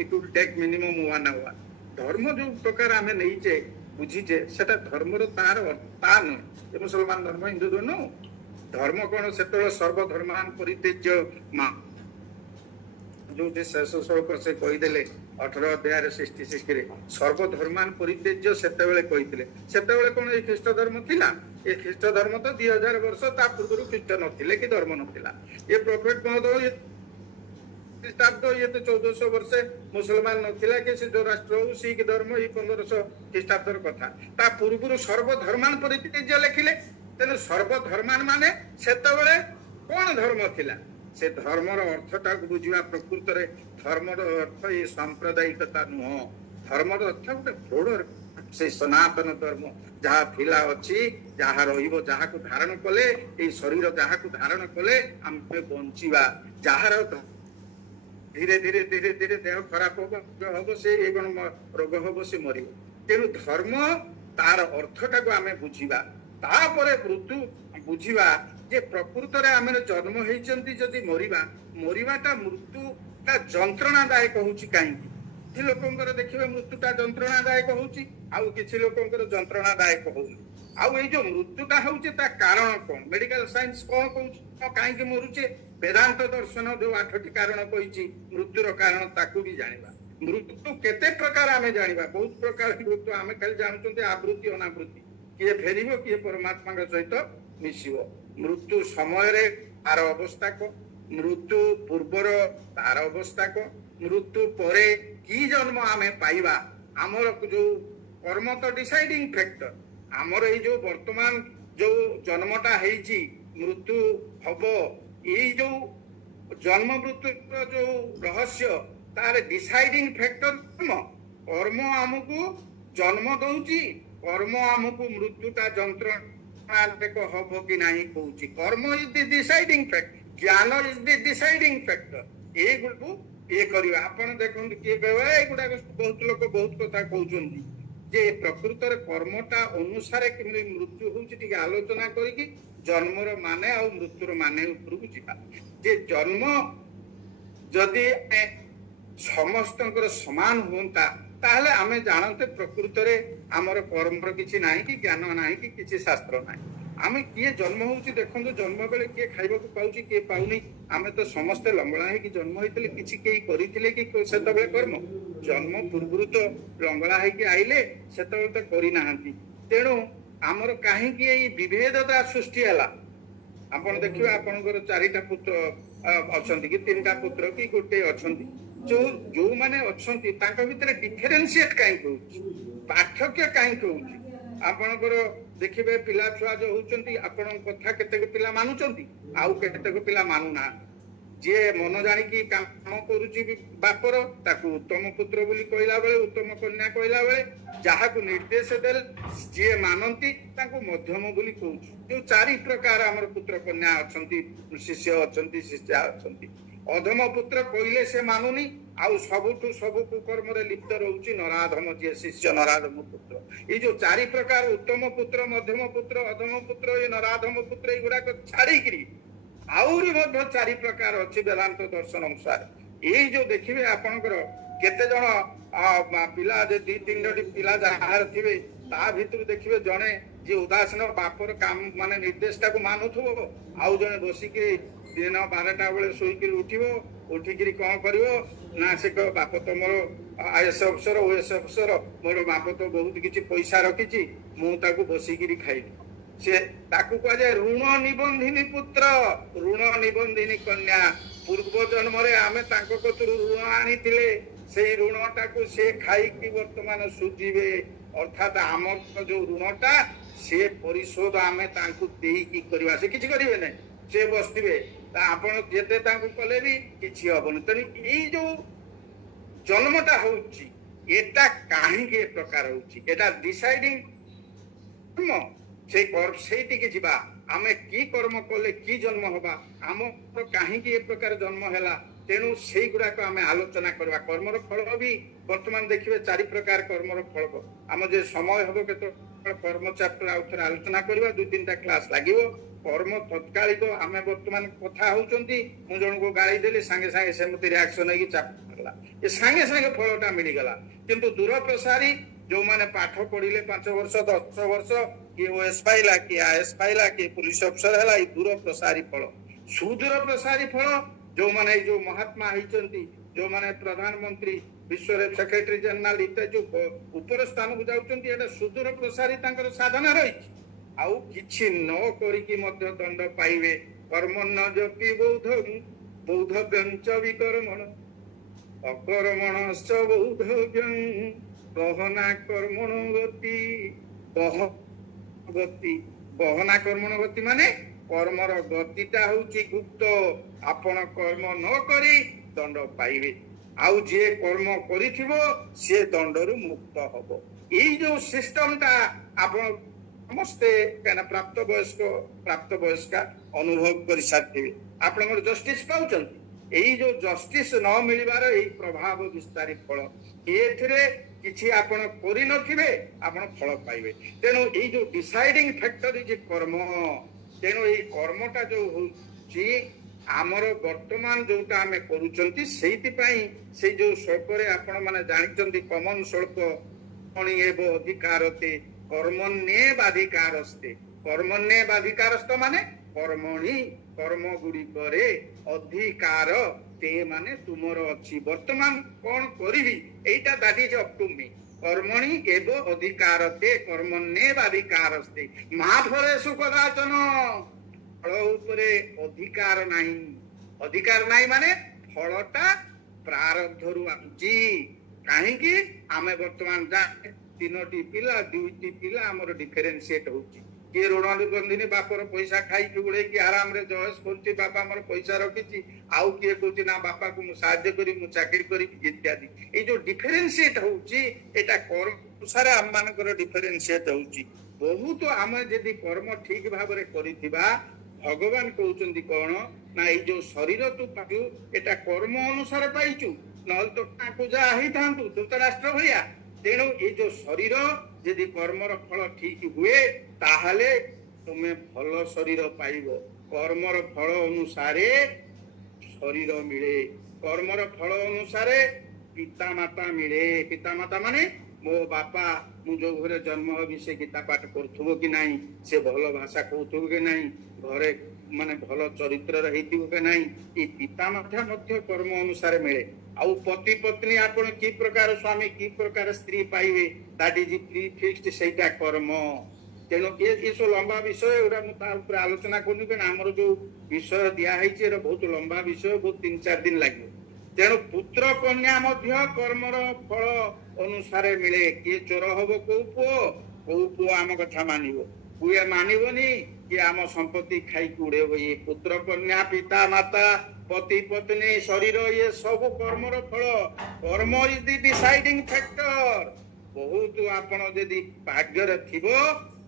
it will take minimum 1 hour. ধর্ম যে প্রকার আমি নেইছে বুঝিছে সেটা ধর্মর তার তা নয়। এ মুসলমান ধর্ম হিন্দু ধর্ম ধর্ম কোন সেতବେଳେ সর্বধর্মান পরিত্যাজ্য মা ଯୋଉଠି ଶେଷ ଶ୍ଳୋକ ସେ କହିଦେଲେ 18 ଅଧ୍ୟାୟରେ 66ରେ ସର୍ବଧର୍ମାନ ପରିତ୍ୟାଜ୍ୟ ସେତେବେଳେ କହିଥିଲେ। ସେତେବେଳେ କଣ ଏଇ ଖ୍ରୀଷ୍ଟ ଧର୍ମ ଥିଲା? ଏ ଖ୍ରୀଷ୍ଟ ଧର୍ମ ତ 2000 ବର୍ଷ ତା ପୂର୍ବରୁ ଖ୍ରୀଷ୍ଟ ନଥିଲେ କି ଧର୍ମ ନଥିଲା। ଏ ପ୍ରଫେଟ ମହୋଦୟ ଖ୍ରୀଷ୍ଟାବ୍ଦ ଇଏ ତ 1400 ବର୍ଷେ ମୁସଲମାନ ନଥିଲା କି ସେ ଯୋଉ ରାଷ୍ଟ୍ର ହଉ ଶିଖ ଧର୍ମ ଏଇ 1500 ଖ୍ରୀଷ୍ଟାବ୍ଦର କଥା। ତା ପୂର୍ବରୁ ସର୍ବଧର୍ମାନ ପରିତ୍ୟାଜ୍ୟ ଲେଖିଲେ। ତେଣୁ ସର୍ବଧର୍ମାନ ମାନେ ସେତେବେଳେ କଣ ଧର୍ମ ଥିଲା? ସେ ଧର୍ମର ଅର୍ଥଟାକୁ ବୁଝିବା ପ୍ରକୃତରେ ଧର୍ମର ଅର୍ଥ ଏ ସାମ୍ପ୍ରଦାୟିକତା ନୁହଁ। ଧର୍ମର ଅର୍ଥ ଗୋଟେ ଦୃଢ ସେ ସନାତନ ଧର୍ମ ଯାହା ଥିଲା ଅଛି ଯାହା ରହିବ ଯାହାକୁ ଧାରଣ କଲେ ଏଇ ଶରୀର ଯାହାକୁ ଧାରଣ କଲେ ଆମେ ବଞ୍ଚିବା। ଯାହାର ଧୀରେ ଧୀରେ ଧୀରେ ଧୀରେ ଦେହ ଖରାପ ହବ ସେ ରୋଗ ହବ ସେ ମରିବ। ତେଣୁ ଧର୍ମ ତାର ଅର୍ଥଟାକୁ ଆମେ ବୁଝିବା। ତାପରେ ମୃତ୍ୟୁ ବୁଝିବା ଯେ ପ୍ରକୃତରେ ଆମେ ଜନ୍ମ ହେଇଛନ୍ତି ଯଦି ମରିବାଟା ମୃତ୍ୟୁଟା ଯନ୍ତ୍ରଣାଦାୟକ ହଉଛି କାହିଁକି? କିଛି ଲୋକଙ୍କର ଦେଖିବେ ମୃତ୍ୟୁଟା ଯନ୍ତ୍ରଣାଦାୟକ ହଉଛି ଆଉ କିଛି ଲୋକଙ୍କର ଯନ୍ତ୍ରଣାଦାୟକ ହଉନି। ଆଉ ଏଇ ଯୋଉ ମୃତ୍ୟୁଟା ହଉଛି ତା କାରଣ କଣ? ମେଡିକାଲ ସାଇନ୍ସ କଣ କହୁଛି କାହିଁକି ମରୁଛେ? ବେଦାନ୍ତ ଦର୍ଶନ ଯୋଉ 8ଟି କାରଣ କହିଛି ମୃତ୍ୟୁର କାରଣ ତାକୁ ବି ଜାଣିବା। ମୃତ୍ୟୁ କେତେ ପ୍ରକାର ଆମେ ଜାଣିବା। ବହୁତ ପ୍ରକାର ମୃତ୍ୟୁ ଆମେ ଖାଲି ଜାଣୁଛନ୍ତି ଆବୃତ୍ତି ଅନାବୃତ୍ତି। କିଏ ଫେରିବ କିଏ ପରମାତ୍ମାଙ୍କ ସହିତ ମିଶିବ। ମୃତ୍ୟୁ ସମୟରେ ତାର ଅବସ୍ଥାକ, ମୃତ୍ୟୁ ପୂର୍ବର ତାର ଅବସ୍ଥାକ, ମୃତ୍ୟୁ ପରେ କି ଜନ୍ମ ଆମେ ପାଇବା। ଆମର ଯୋଉ କର୍ମ ତ ଡିସାଇଡିଂ ଫ୍ୟାକ୍ଟର। ଆମର ଏଇ ଯୋଉ ବର୍ତ୍ତମାନ ଯୋଉ ଜନ୍ମଟା ହେଇଛି ମୃତ୍ୟୁ ହବ ଏଇ ଯୋଉ ଜନ୍ମ ମୃତ୍ୟୁର ଯୋଉ ରହସ୍ୟ ତାର ଡିସାଇଡିଂ ଫ୍ୟାକ୍ଟର କର୍ମ ଆମକୁ ଜନ୍ମ ଦଉଛି। କର୍ମ ଆମକୁ ମୃତ୍ୟୁଟା ଯନ୍ତ୍ରଣାଦାୟକ ହବ କି ନାହିଁ କହୁଛି। କର୍ମ ଇଜ ଦି ଡିସାଇଡିଂ ଫ୍ୟାକ୍ଟର, ଜ୍ଞାନ ଇଜ ଦି ଡିସାଇଡିଂ ଫ୍ୟାକ୍ଟର। ଏଇଗୁଡକୁ ଇଏ କରିବା। ଆପଣ ଦେଖନ୍ତୁ କିଏ କହିବ ଏଇଗୁଡାକ ବହୁତ ଲୋକ ବହୁତ କଥା କହୁଛନ୍ତି ଯେ ପ୍ରକୃତରେ କର୍ମଟା ଅନୁସାରେ କେମିତି ମୃତ୍ୟୁ ହଉଛି ଟିକେ ଆଲୋଚନା କରିକି ଜନ୍ମର ମାନେ ଆଉ ମୃତ୍ୟୁର ମାନେ ଉପରକୁ ଯିବା। ଯେ ଜନ୍ମ ଯଦି ସମସ୍ତଙ୍କର ସମାନ ହୁଅନ୍ତା ତାହେଲେ ଆମେ ଜାଣନ୍ତେ ପ୍ରକୃତରେ ଆମର କର୍ମର କିଛି ନାହିଁ କି ଜ୍ଞାନ ନାହିଁ କି କିଛି ଶାସ୍ତ୍ର ନାହିଁ। ଆମେ କିଏ ଜନ୍ମ ହଉଛି ଦେଖନ୍ତୁ ଜନ୍ମ ବେଳେ କିଏ ଖାଇବାକୁ ପାଉଛି କିଏ ପାଉନି। ଆମେ ତ ସମସ୍ତେ ଲଙ୍ଗଳା ହେଇକି ଜନ୍ମ ହେଇଥିଲେ କିଛି କେହି କରିଥିଲେ କି ସେତେବେଳେ କର୍ମ? ଜନ୍ମ ପୂର୍ବରୁ ତ ଲଙ୍ଗଳା ହେଇକି ଆଇଲେ ସେତେବେଳେ ତ କରିନାହାନ୍ତି। ତେଣୁ ଆମର କାହିଁକି ଏଇ ବିଭେଦତା ସୃଷ୍ଟି ହେଲା? ଆପଣ ଦେଖିବେ ଆପଣଙ୍କର 4ଟା ପୁତ୍ର ଅଛନ୍ତି କି 3ଟା ପୁତ୍ର କି ଗୋଟେ ଅଛନ୍ତି। ଯୋଉମାନେ ଅଛନ୍ତି ତାଙ୍କ ଭିତରେ ଡିଫରେନ୍ସିଏଟ କାହିଁକି ହଉଛି? ପାର୍ଥକ୍ୟ କାହିଁକି ହଉଛି? ଆପଣଙ୍କର ଦେଖିବେ ପିଲା ଛୁଆ ଯୋଉ ହଉଛନ୍ତି ଆପଣଙ୍କ କଥା କେତେକ ପିଲା ମାନୁଛନ୍ତି ଆଉ କେତେକ ପିଲା ମାନୁନାହାନ୍ତି। ଯିଏ ମନ ଜାଣିକି କାମ କରୁଛି ବାପର ତାକୁ ଉତ୍ତମ ପୁତ୍ର ବୋଲି କହିଲା ବେଳେ ଉତ୍ତମ କନ୍ୟା କହିଲା ବେଳେ ଯାହାକୁ ନିର୍ଦ୍ଦେଶ ଦେଲେ ଯିଏ ମାନନ୍ତି ତାଙ୍କୁ ମଧ୍ୟମ ବୋଲି କହୁଛୁ। ଯୋଉ 4 ପ୍ରକାର ଆମର ପୁତ୍ର କନ୍ୟା ଅଛନ୍ତି ଶିଷ୍ୟ ଅଛନ୍ତି ଶିଷ୍ୟା ଅଛନ୍ତି। ଅଧମ ପୁତ୍ର କହିଲେ ସେ ମାନୁନି ଆଉ ସବୁଠୁ ସବୁ କୁକର୍ମରେ ଲିପ୍ତ ରହୁଛି ନରାଧମ ଯିଏ ଶିଷ୍ୟ ନରାଧମ ପୁତ୍ର। ଏଇ ଯୋଉ 4 ପ୍ରକାର ଉତ୍ତମ ପୁତ୍ର ମଧ୍ୟମ ପୁତ୍ର ଅଧମ ପୁତ୍ର ଏ ନରାଧମ ପୁତ୍ର ଏଇଗୁଡାକ ଛାଡିକିରି ଆହୁରି ମଧ୍ୟ 4 ପ୍ରକାର ଅଛି ବେଦାନ୍ତ ଦର୍ଶନ ଅନୁସାରେ। ଏଇ ଯୋଉ ଦେଖିବେ ଆପଣଙ୍କର କେତେ ଜଣ ପିଲା ଯେ 2-3ଟି ପିଲା ଯାହାର ଥିବେ ତା ଭିତରୁ ଦେଖିବେ ଜଣେ ଯିଏ ଉଦାସୀନ ବାପର କାମ ମାନେ ନିର୍ଦ୍ଦେଶଟାକୁ ମାନୁଥିବ ଆଉ ଜଣେ ବସିକିରି ଦିନ 12ଟା ବେଳେ ଶୋଇକିରି ଉଠିକିରି କଣ କରିବ ନା ସେ କହିବ ବାପ ତ ମୋର ଆଇଏସ୍ ଅଫିସର ଓଏସ୍ ଅଫିସର ମୋର ବାପ ତ ବହୁତ କିଛି ପଇସା ରଖିଛି ମୁଁ ତାକୁ ବସିକିରି ଖାଇବି। ସେ ତାକୁ କୁହାଯାଏ ଋଣ ନିବନ୍ଧିନୀ ପୁତ୍ର ଋଣ ନିବନ୍ଧିନୀ କନ୍ୟା। ପୂର୍ବ ଜନ୍ମରେ ଆମେ ତାଙ୍କ କତରୁ ଋଣ ଆଣିଥିଲେ ସେଇ ଋଣଟାକୁ ସେ ଖାଇକି ବର୍ତ୍ତମାନ ସୁଝିବେ। ଅର୍ଥାତ ଆମର ଯୋଉ ଋଣଟା ସେ ପରିଶୋଧ ଆମେ ତାଙ୍କୁ ଦେଇକି କରିବା। ସେ କିଛି କରିବେ ନାହିଁ, ସେ ବସିଥିବେ ଆପଣ ଯେତେ ତାଙ୍କୁ କଲେ ବି କିଛି ହବନି। ତେଣୁ ଏଇ ଯୋଉ ଜନ୍ମଟା ହଉଛି এটা କାହିଁକି ଏ ପ୍ରକାର ହଉଛି? এটা ଡିସାଇଡିଂ ସେଇଠିକି ଯିବା। ଆମେ କି କର୍ମ କଲେ କି ଜନ୍ମ ହବା, ଆମର କାହିଁକି ଏ ପ୍ରକାର ଜନ୍ମ ହେଲା, ତେଣୁ ସେଇଗୁଡାକ ଆମେ ଆଲୋଚନା କରିବା। କର୍ମର ଫଳ ବି ବର୍ତ୍ତମାନ ଦେଖିବେ 4 ପ୍ରକାର କର୍ମର ଫଳ। ଆମ ଯେ ସମୟ ହବ କେତେବେଳେ କର୍ମ ଚାପ୍ଟର ଆଉ ଥରେ ଆଲୋଚନା କରିବା, 2-3ଟା କ୍ଲାସ ଲାଗିବ। କର୍ମ ତତ୍କାଳିକ ଆମେ ବର୍ତ୍ତମାନ କଥା ହଉଛନ୍ତି, ମୁଁ ଜଣକୁ ଗାଳି ଦେଲି ସାଙ୍ଗେ ସାଙ୍ଗେ ସେମିତି ରିଆକ୍ସନ ହେଇକି गला ये सांगे सांगे फलटा मिल गला किंतु दूर प्रसारी जो माने पाठ पढ़िले 5 वर्ष 10 वर्ष किए ओएस पाइला कि आएस पाइला कि पुलिस अफसर है दूर प्रसारी फल सुदूर प्रसारी फल जो माने जो महात्मा होती जो माने प्रधानमंत्री विश्व सेक्रेटरी जनरल इत्यादि जो ऊपर स्थान को जाउछंती सुदूर प्रसारी साधना रही आउ किछि न करिकी मध्य दंड पाइबे कर्म न जपि बौद्ध व्यंच विकर्मण अकर्मणश्च बौद्धव्यं गहना कर्मण गति गहना कर्मण गति माने कर्मर गतिटा होची गुप्त आपण कर्म न करी दंड पाइबे आउ जे कर्म करिथिबो से दंडरु मुक्त हबो एई जो सिस्टमटा आपण समस्ते कहना प्राप्त वयस्का अनुभव कर सारे आप जस्टिस पाउछन एई जो जस्टिस न मिलबार एई प्रभाव विस्तारी फल एथिरे किछि आपण करि नथिबे आपण फल पाइबे तेनो एई जो डिसाइडिंग फैक्टर इज कर्म तेनो एई कर्मटा जो होची आमर वर्तमान जोटा आमे करूचंती सेहिति पई से जो श्लोकरे आपण माने जानिचंती कॉमन श्लोक कोणी एव अधिकारते कर्मण्ये बाधिकारस्ते कर्मण्ये बाधिकारस्त माने कर्मणि कर्म गुडी करे अधिकार ते माने तुमर अछि वर्तमान कोन करिवि एटा that is up to me कर्मणि एव अधिकारते कर्मण्ये बाधिकारस्ते महाफलेषु कदाचन फल उपरे अधिकार नाही माने फलटा प्रारब्धरु आछि काहेकि आमे वर्तमान जा 3टी पिला 2टी पिला हमर डिफरेंशिएट होची के ऋण बंधिनी बापर पैसा खाई उड़े कि आराम रे जॉयस करची बापा हमर पैसा रखिची आउ के कहची ना बापा को मु सहायता करी मु चाकरी करी इत्यादि ए जो डिफरेंशिएट होची एटा कर्म अनुसार हम मानकर डिफरेंशिएट होची बहुत आमे यदि कर्म ठीक भाव रे करिथिबा भगवान कहउचंदी कोन ना ए जो शरीर तू पाइयो एटा कर्म अनुसार पाइचु नल तो काकु जा ही थांतु धृतराष्ट्र भलिया तेणु ये जो शरीर यदि कर्मर फल ठीक हुए ताहले तुम्हें भल शरीर पाइब कर्मर फल अनुसारे शरीर मिले कर्मर फल अनुसारे पिता माता मिले पिता माता माने मो बापा मु जो घरे जन्म हबी से गीता पाठ करथुबो कि नाही से भल भाषा कहथुबो कि नाही घरे माने भल चरित्र रहिथिबो कि नाही ई पिता माता मध्य कर्म अनुसार मिले आउ पति पत्नी आपण की प्रकार स्वामी की प्रकार स्त्री पाइबे दैट इज प्री फिक्स्ड सेटा कर्म तेणु ये सब लंबा विषय एरा मु ता ऊपर आलोचना करनी कि हमर जो विषय दिया है एरा बहुत लंबा विषय बहुत 3-4 दिन लागियो तेणु पुत्र कन्या मध्य कर्मर फल अनुसार मिले किए चोर हबो को पुओ आम कथा मानिबो पुए मानिबोनी कि आम संपत्ति खाई उड़ेबो ये पुत्र कन्या पिता माता पति पत्नी शरीर ये सब कर्मर फल कर्म इज द डिसाइडिंग फैक्टर बहुत आपण यदि भाग्यर थिबो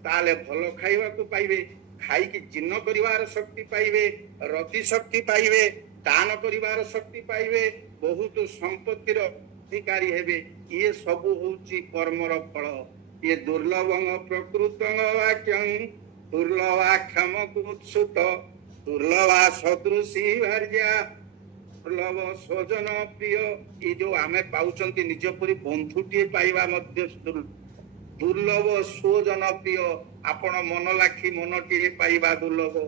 ताले भल खाइबा को पाइबे खाई कि जिन्न करिवार शक्ति पाइबे रति शक्ति पाइबे दान करिवार शक्ति पाइबे बहुत संपत्तिर अधिकारी हेबे ये सब होची कर्मर फल ये दुर्लभंग प्रकृतंग वाक्यं दुर्लभाक्षम कुत्सुत दुर्लभा सदृशी भार्या दुर्लभ स्वजन प्रिय ये जो आमे पाउचंती निज परि बंधुटी पाइबा मध्य दुर्लभ स्वजन प्रिय आपण मन लाखी मनटी पाइबा दुर्लभ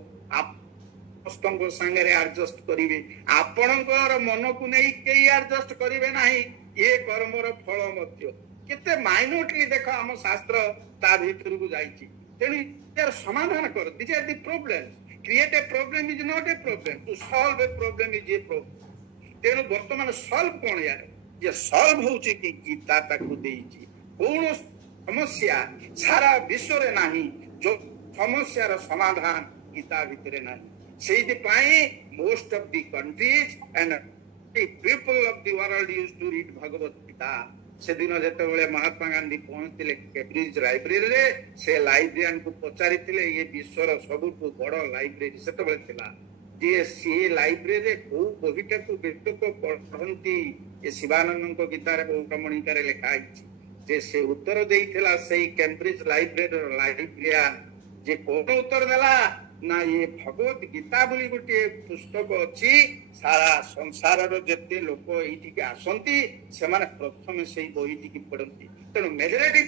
समस्त संगे एडजस्ट करिवे आपणकर मन को नहीं केही एडजस्ट करिवे नाही ये कर्मर फल मध्य केते माइन्यूटली देखो हम शास्त्र ता भीतर को जाईची तेनी यार समाधान कर this are the problems create a problem is not a problem to solve a problem is a problem तेनु वर्तमान सॉल्व कोन यार जे सॉल्व होची कि गीता ताकू देईची कोन समस्या सारा विश्व रे नाही जो समस्या रो समाधान गीता भीतर नाही सेहि पाई most of the countries and the people of the world used to read Bhagavad Gita से दिन जेते महात्मा गांधी पहुंचते कैम्ब्रिज लाइब्रेरी रे से लाइब्रेरियन को पचारिथिले ये विश्वर सबुठु बड़ लाइब्रेरी सेते थिला जे से लाइब्रेरी को बहिटा को व्यक्ति को पढ़ंती ये शिवानंद को गीता रे कमणिका रे लिखा है जे से उत्तर देइथिला सेही कैम्ब्रिज लाइब्रेरी लाइब्रेरियन जे कोन उत्तर देला ନା ये भगवत गीता बोली गोटे पुस्तक अच्छी सारा संसार जिते लोक ये आसती से प्रथम से बहीटी पढ़ती तेणु majority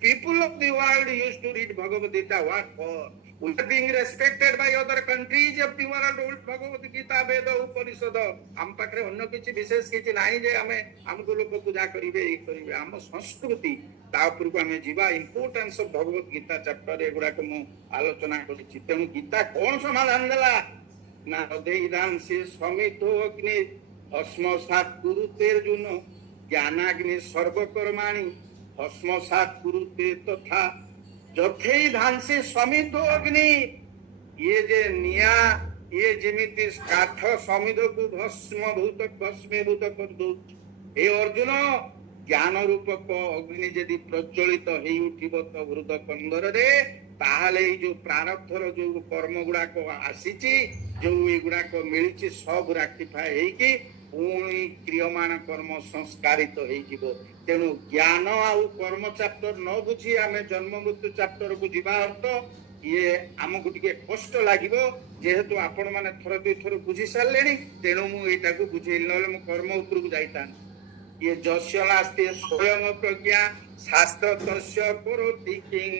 people of the world used to read Bhagavad Gita. What for? We are being respected by other countries of the world. Old Bhagavad Gita, Veda, Upanishad. हम पाखरे अन्य किसी विशेष किसी नहीं जे हमें हमको लोग पूजा करिवे ये करिवे हम संस्कृति तापर को हमें जीवा importance of Bhagavad Gita chapter एगुडा को मु आलोचना करिछि तेणु गीता कोन समाधान देला ना अध्ययन से समितो अग्नि भस्मसात कुरुतेर जुन ज्ञानाग्नि सर्वकर्माणि भस्मसात कुरुते तथा जथै धान से समितो अग्नि ये जे निया ये जेमिति काठ समिध को भस्मीभूत कर दो हे अर्जुन ज्ञान रूपक अग्नि यदि प्रज्वलित हेई उठिब तो हृद कंदर रे ताहले जो प्रारब्धर जो कर्म गुड़ाक आसीची जो एगुड़ाक मिली सब राक्टिफाए हेकी पुणी क्रियमान कर्म संस्कारित हो तेणु ज्ञान आउ कर्म चैप्टर न बुझी आम जन्म मृत्यु चैप्टर को जीवा अर्थ ये आमको टिके कष्ट लागिबो जेहेतु आपण माने थर दुई थर बुझी सारलेनी तेणु मु एटा को बुझेली नले मु कर्म उपर को जाइता ये जस्य नास्ति स्वयं प्रज्ञा शास्त्र तस्य करोति किं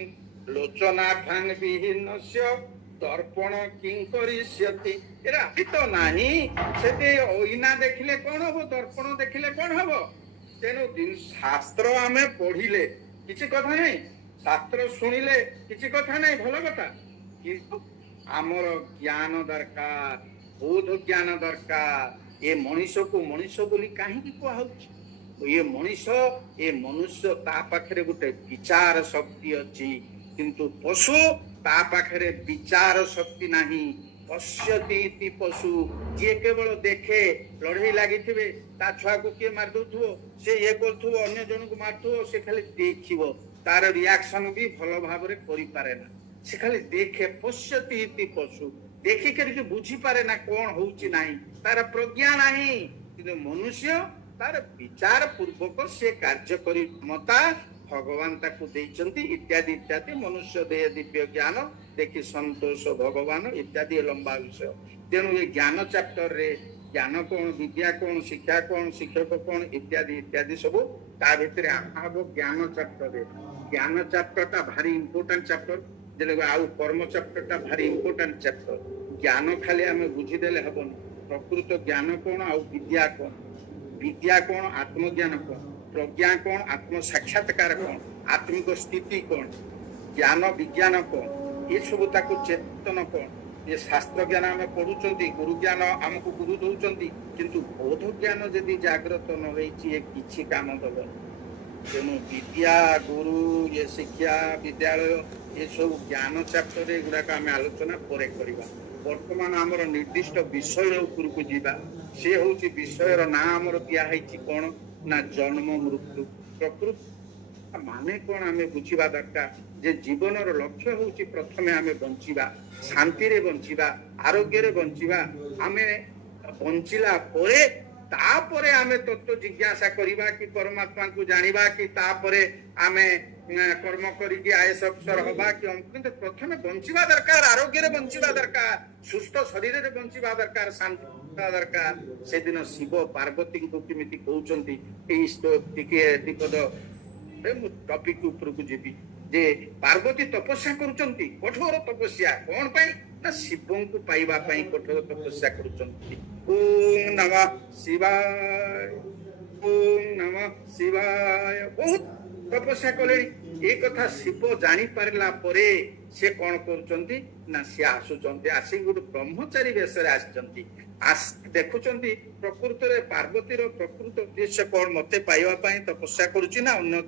लोचनाथान विहीनस्य दर्पण किं करिष्यति एरा तो नाही सेते ओइना देखिले कोन हबो दर्पण देखिले कोन हबो तेनु दिन शास्त्र आमे पढिले किछि कथा नै शास्त्र सुनिले किछि कथा नै भलो कथा किंतु हमर ज्ञान दरकार बोध ज्ञान दरकार ए मनुष्य को मनुष्य बोली काहे की कोहा होछि ये मनुष्य ता पाखरे गुटे विचार शक्ति अछि किंतु पशु ता पाखरे विचार शक्ति नाही पश्यति इति पशु जे केवल देखे लड़ाई लगी थे ता छुआ को किए मार दउथो से ये करथो अन्य जन को मारथो से खाली देखिबो तार रिएक्शन भी भलो भाव रे करि पारे ना से खाली देखे पश्यति इति पशु देखि कर बुझी पारे ना कोन होउची नाही तार प्रज्ञा नाही किंतु मनुष्य तार विचार पूर्वक से कार्य करि मता भगवान ताकू देइचंती इत्यादि इत्यादि मनुष्य देह दिव्य ज्ञान देखि संतोष भगवान इत्यादि लंबा विषय तेणु ये ज्ञान चैप्टर रे ज्ञान कौन विद्या कौन शिक्षा कौन शिक्षक कौन इत्यादि इत्यादि सब ता भितरे हम ज्ञान चैप्टर रे ज्ञान चैप्टर ता भारी इंपोर्टेंट चैप्टर जेले आउ कर्म चैप्टर ता भारी इंपोर्टेंट चैप्टर ज्ञान खाली हमें बुझी देले हबनी प्रकृत ज्ञान कौन आउ विद्या कौन आत्मज्ञान कौन प्रज्ञा कौन आत्म साक्षात्कार कौन आत्मिक स्थिति कौन ज्ञान विज्ञान कौन ये सब ताकू चेतन कौन ये शास्त्र ज्ञान आम पढ़ुचंती गुरु ज्ञान आमको गुरु दउचंती किंतु बोध ज्ञान यदि जागृत न होईची ये किछि काम दब तेणु विद्या गुरु ये शिक्षा विद्यालय ये सब ज्ञान चैप्टर एगुड़ाक आम आलोचना पर करवा वर्तमान आमर निर्दिष्ट विषय उपर को जीवा से होची विषयर ना आमर दिया हैची कोन ना जन्म मृत्यु प्रकृति माने कौन आमे बुझिबा दरकार जे जीवनर लक्ष्य होची प्रथमे आमे बंचिबा शांति रे बंचिबा आरोग्य रे बंचिबा आमे बंचिला परे तापरे आमे तत्व जिज्ञासा करिबा कि परमात्मा को जानिबा कि तापरे आमे कर्म करिकि आयस अवसर हबा कि किंतु प्रथमे बंचिबा दरकार आरोग्य रे बंचिबा दरकार सुस्थ शरीर रे बंचिबा दरकार शांति दरकार से दिन शिव पार्वती को किमिति कहउचंती टिके दिपद टॉपिक ऊपर को जेबी जे पार्वती तपस्या करूचंती कठोर तपस्या कोन पई ना शिवं को पाइबा पई कठोर तपस्या करूचंती ओम नमः शिवाय बहुत तपस्या कले ए कथा शिव जानी पारला परे से कौन करूचंती ना से आसुचंती आसी गुड ब्रह्मचारी वेशरे आसचंती देखुचंती प्रकृत रे पार्वतीर प्रकृत उद्देश्य कौन मते पाइबा पई तपस्या करूची ना अन्य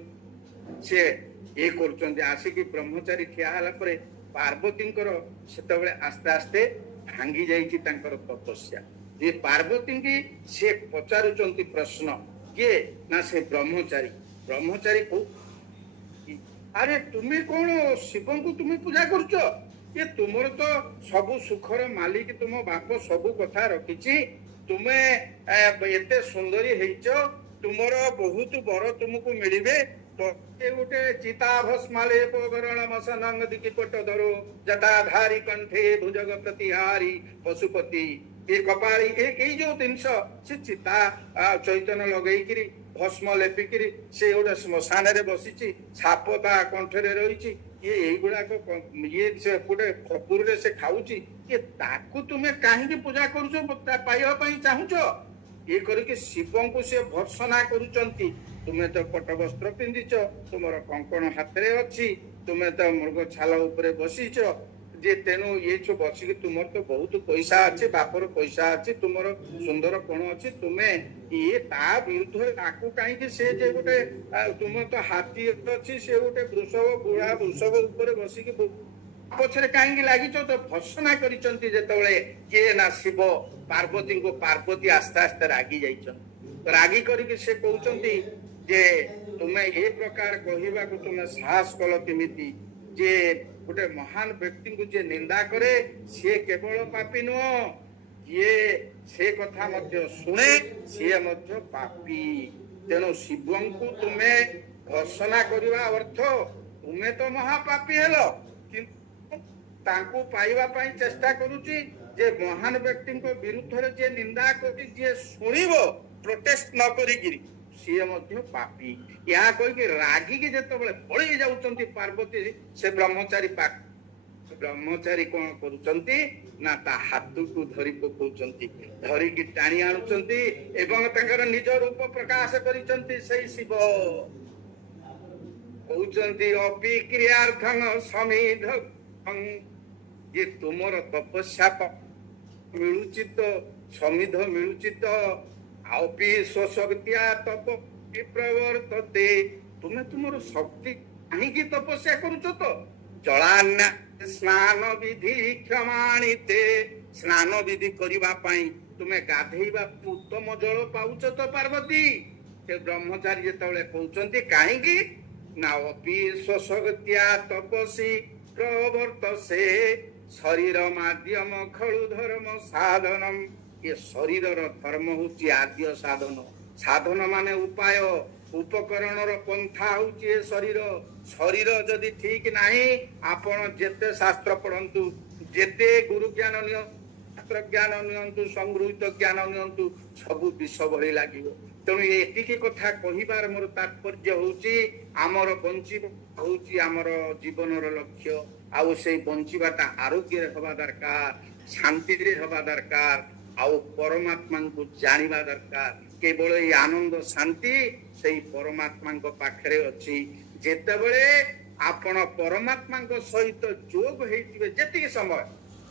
से ए करूचंती आसी कि ब्रह्मचारी ठिया हला परे पार्वतींकर सेतबेले आस्ते आस्ते भांगी जाईची तांकर तपस्या ये पार्वती की से पचारुचंती प्रश्न के ना से ब्रह्मचारी को अरे तुम्हें कौन शिव को तुम्हें पूजा करुच ये तुमर तो सबु सुखर मालिक तुम बाप सबु कथा रखी तुम्हें एते सुंदरी तुमर बहुत बर तुमको मिले ଗୋଟେ ଚିତା ଭସ୍ମାଲେପ ଗରଣ ମସନଙ୍ଗ ଦିକିପଟ ଧରୋ ଜଟାଧାରୀ କଣ୍ଠେ ଭୁଜଗ ପ୍ରତିହାରୀ ପଶୁପତି ଏ କପାଳି ଏଇ ଯୋଉ ଜିନିଷ ସେ ଚିତା ଚୈତନ୍ୟ ଲଗେଇକିରି ଭସ୍ମ ଲେପିକିରି ସେ ଗୋଟେ ଶ୍ମଶାନରେ ବସିଛି, ସାପ ତା କଣ୍ଠରେ ରହିଛି, ଇଏ ଏଇଗୁଡାକ ଇଏ ସେ ଗୋଟେ ଖପୁରରେ ସେ ଖାଉଛି, ଇଏ ତାକୁ ତୁମେ କାହିଁକି ପୂଜା କରୁଛ, ପାଇବା ପାଇଁ ଚାହୁଁଛ? ଇଏ କରିକି ଶିବଙ୍କୁ ସେ ଭର୍ସନା କରୁଛନ୍ତି। ତୁମେ ତ ପଟ ବସ୍ତ୍ର ପିନ୍ଧିଛ, ତୁମର କଙ୍କଣ ହାତରେ ଅଛି, ତୁମେ ତ ମୃଗ ଛାଲ ଉପରେ ବସିଛ, ଯେ ତେଣୁ ଇଏ ସବୁ ବସିକି ତୁମର ତ ବହୁତ ପଇସା ଅଛି, ବାପର ପଇସା ଅଛି, ତୁମର ସୁନ୍ଦର କଣ ଅଛି, ତୁମେ ଇଏ ତା ବିରୁଦ୍ଧରେ ତାକୁ କାହିଁକି ସେ ଯେ ଗୋଟେ ତୁମର ତ ହାତୀ ଅଛି, ସେ ଗୋଟେ ବୃଷଭ ବୁଢା ବୃଷଭ ଉପରେ ବସିକି ପଛରେ କାହିଁକି ଲାଗିଛ? ତ ଭର୍ସନା କରିଛନ୍ତି ଯେତେବେଳେ କିଏ ନା ଶିବ ପାର୍ବତୀଙ୍କୁ, ପାର୍ବତୀ ଆସ୍ତେ ଆସ୍ତେ ରାଗି ଯାଇଛନ୍ତି। ରାଗି କରିକି ସେ କହୁଛନ୍ତି ଯେ ତୁମେ ଏ ପ୍ରକାର କହିବାକୁ ତୁମେ ସାହସ କଲ କେମିତି? ଯେ ଗୋଟେ ମହାନ ବ୍ୟକ୍ତିଙ୍କୁ ଯିଏ ନିନ୍ଦା କରେ ସିଏ କେବଳ ପାପୀ ନୁହଁ, ଯିଏ ସେ କଥା ମଧ୍ୟ ଶୁଣେ ସିଏ ମଧ୍ୟ ପାପୀ। ତେଣୁ ଶିବଙ୍କୁ ତୁମେ ଭର୍ସନା କରିବା ଅର୍ଥ ତୁମେ ତ ମହାପାପୀ ହେଲ, କିନ୍ତୁ ତାଙ୍କୁ ପାଇବା ପାଇଁ ଚେଷ୍ଟା କରୁଛି ଯେ ମହାନ ବ୍ୟକ୍ତିଙ୍କ ବିରୁଦ୍ଧରେ ଯିଏ ନିନ୍ଦା କରୁଛି, ଯିଏ ଶୁଣିବ ପ୍ରୋଟେଷ୍ଟ ନ କରିକିରି ସିଏ ମଧ୍ୟ ପାପୀ। ଏହା କହିକି ରାଗିକି ଯେତେବେଳେ ପଳେଇ ଯାଉଛନ୍ତି ପାର୍ବତୀ ସେ ବ୍ରହ୍ମଚାରୀ କଣ କରୁଛନ୍ତି ନା ତା ହାତକୁ ଧରି ପକଉଛନ୍ତି, ଧରିକି ଟାଣି ଆଣୁଛନ୍ତି ଏବଂ ତାଙ୍କର ନିଜ ରୂପ ପ୍ରକାଶ କରିଛନ୍ତି। ସେଇ ଶିବ କହୁଛନ୍ତି ଅପିକ୍ରିୟାର୍ଥଂ ସମିଧ, ଯେ ତୁମର ତପସ୍ୟା ମିଳୁଛି ତ, ସମିଧ ମିଳୁଛି ତ, ଆଉ ସ୍ୱଶକ୍ତିଆ ତପ ପ୍ରବର୍ତ୍ତତେ, ତୁମେ ତୁମର ଶକ୍ତି କାହିଁକି ତପସ୍ୟା କରୁଛ? ତ ଜଳାନ୍ୟ ସ୍ନାନ ବିଧି କ୍ଷମାଣିତେ, ସ୍ନାନ ବିଧି କରିବା ପାଇଁ ତୁମେ ଗାଧେଇବା ଉତ୍ତମ ଜଳ ପାଉଛ ତ ପାର୍ବତୀ? ସେ ବ୍ରହ୍ମଚାରୀ ଯେତେବେଳେ କହୁଛନ୍ତି କାହିଁକି ନା ଅପି ସ୍ୱଶକ୍ତିଆ ତପସି ପ୍ରବର୍ତ୍ତସେ, ଶରୀର ମାଧ୍ୟମ ଖଳୁ ଧର୍ମ ସାଧନମ, ଏ ଶରୀରର ଧର୍ମ ହଉଛି ଆଦ୍ୟ ସାଧନ। ସାଧନ ମାନେ ଉପାୟ, ଉପକରଣର ପନ୍ଥା ହଉଛି ଏ ଶରୀର। ଶରୀର ଯଦି ଠିକ ନାହିଁ, ଆପଣ ଯେତେ ଶାସ୍ତ୍ର ପଢନ୍ତୁ, ଯେତେ ଗୁରୁ ଜ୍ଞାନ ନିଅନ୍ତୁ, ଶାସ୍ତ୍ର ଜ୍ଞାନ ନିଅନ୍ତୁ, ସଂଗୃହୀତ ଜ୍ଞାନ ନିଅନ୍ତୁ, ସବୁ ବିଷ ଭଳି ଲାଗିବ। ତେଣୁ ଏତିକି କଥା କହିବାର ମୋର ତାତ୍ପର୍ଯ୍ୟ ହଉଛି ଆମର ବଞ୍ଚିବା ହଉଛି ଆମର ଜୀବନର ଲକ୍ଷ୍ୟ। ଆଉ ସେଇ ବଞ୍ଚିବାଟା ଆରୋଗ୍ୟରେ ହବା ଦରକାର, ଶାନ୍ତିରେ ହବା ଦରକାର, ଆଉ ପରମାତ୍ମାଙ୍କୁ ଜାଣିବା ଦରକାର। କେବଳ ଏଇ ଆନନ୍ଦ ଶାନ୍ତି ସେଇ ପରମାତ୍ମାଙ୍କ ପାଖରେ ଅଛି। ଯେତେବେଳେ ଆପଣ ପରମାତ୍ମାଙ୍କ ସହିତ ଯୋଗ ହେଇଯିବେ, ଯେତିକି ସମୟ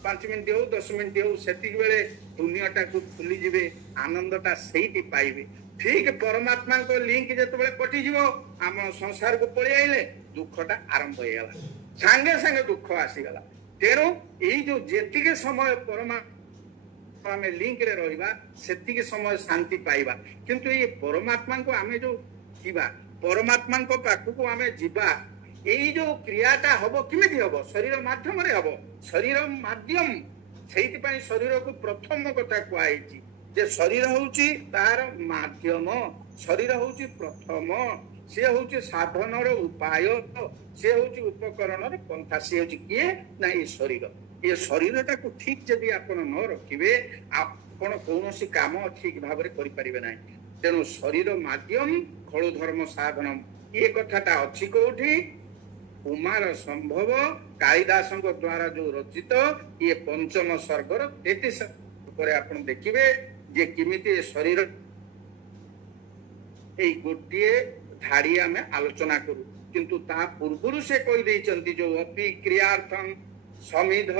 5 ମିନିଟ୍ ହଉ 10 ମିନିଟ୍ ହଉ, ସେତିକି ବେଳେ ଦୁନିଆଟାକୁ ଭୁଲିଯିବେ, ଆନନ୍ଦଟା ସେଇଠି ପାଇବେ। ଠିକ ପରମାତ୍ମାଙ୍କ ଲିଙ୍କ ଯେତେବେଳେ କଟିଯିବ, ଆମ ସଂସାରକୁ ପଳେଇ ଆଇଲେ ଦୁଃଖଟା ଆରମ୍ଭ ହେଇଗଲା, ସାଙ୍ଗେ ସାଙ୍ଗେ ଦୁଃଖ ଆସିଗଲା। ତେଣୁ ଏଇ ଯୋଉ ଯେତିକି ସମୟ ପରମାତ୍ମା ଆମେ ଲିଙ୍କରେ ରହିବା ସେତିକି ସମୟ ଶାନ୍ତି ପାଇବା। କିନ୍ତୁ ଏଇ ପରମାତ୍ମାଙ୍କୁ ଆମେ ଯୋଉ ଯିବା, ପରମାତ୍ମାଙ୍କ ପାଖକୁ ଆମେ ଯିବା, ଏଇ ଯୋଉ କ୍ରିୟାଟା ହବ କେମିତି ହବ? ଶରୀର ମାଧ୍ୟମରେ ହବ। ଶରୀର ମାଧ୍ୟମ, ସେଇଥିପାଇଁ ଶରୀରକୁ ପ୍ରଥମ କଥା କୁହାଯାଇଛି ଯେ ଶରୀର ହଉଛି ତାର ମାଧ୍ୟମ, ଶରୀର ହଉଛି ପ୍ରଥମ, ସେ ହଉଛି ସାଧନର ଉପାୟ, ସେ ହଉଛି ଉପକରଣର ପନ୍ଥା। ସେ ହଉଛି କିଏ ନା ଏ ଶରୀର। ଏ ଶରୀରଟାକୁ ଠିକ ଯଦି ଆପଣ ନ ରଖିବେ, ଆପଣ କୌଣସି କାମ ଠିକ ଭାବରେ କରିପାରିବେ ନାହିଁ। ତେଣୁ ଶରୀର ମାଧ୍ୟମ ଖଳୁ ଧର୍ମ ସାଧନ, ଏ କଥାଟା ଅଛି କୋଉଠି? କୁମାର ସମ୍ଭବ କାଳିଦାସଙ୍କ ଦ୍ଵାରା ଯୋଉ ରଚିତ ଇଏ ପଞ୍ଚମ ସର୍ଗର 33 ପରେ ଆପଣ ଦେଖିବେ ଯେ କେମିତି ଶରୀର, ଏଇ ଗୋଟିଏ ଧାଡି ଆମେ ଆଲୋଚନା କରୁ, କିନ୍ତୁ ତା ପୂର୍ବରୁ ସେ କହିଦେଇଛନ୍ତି ଯୋଉ ଅପି କ୍ରିୟାର୍ଥଂ ସମିଧ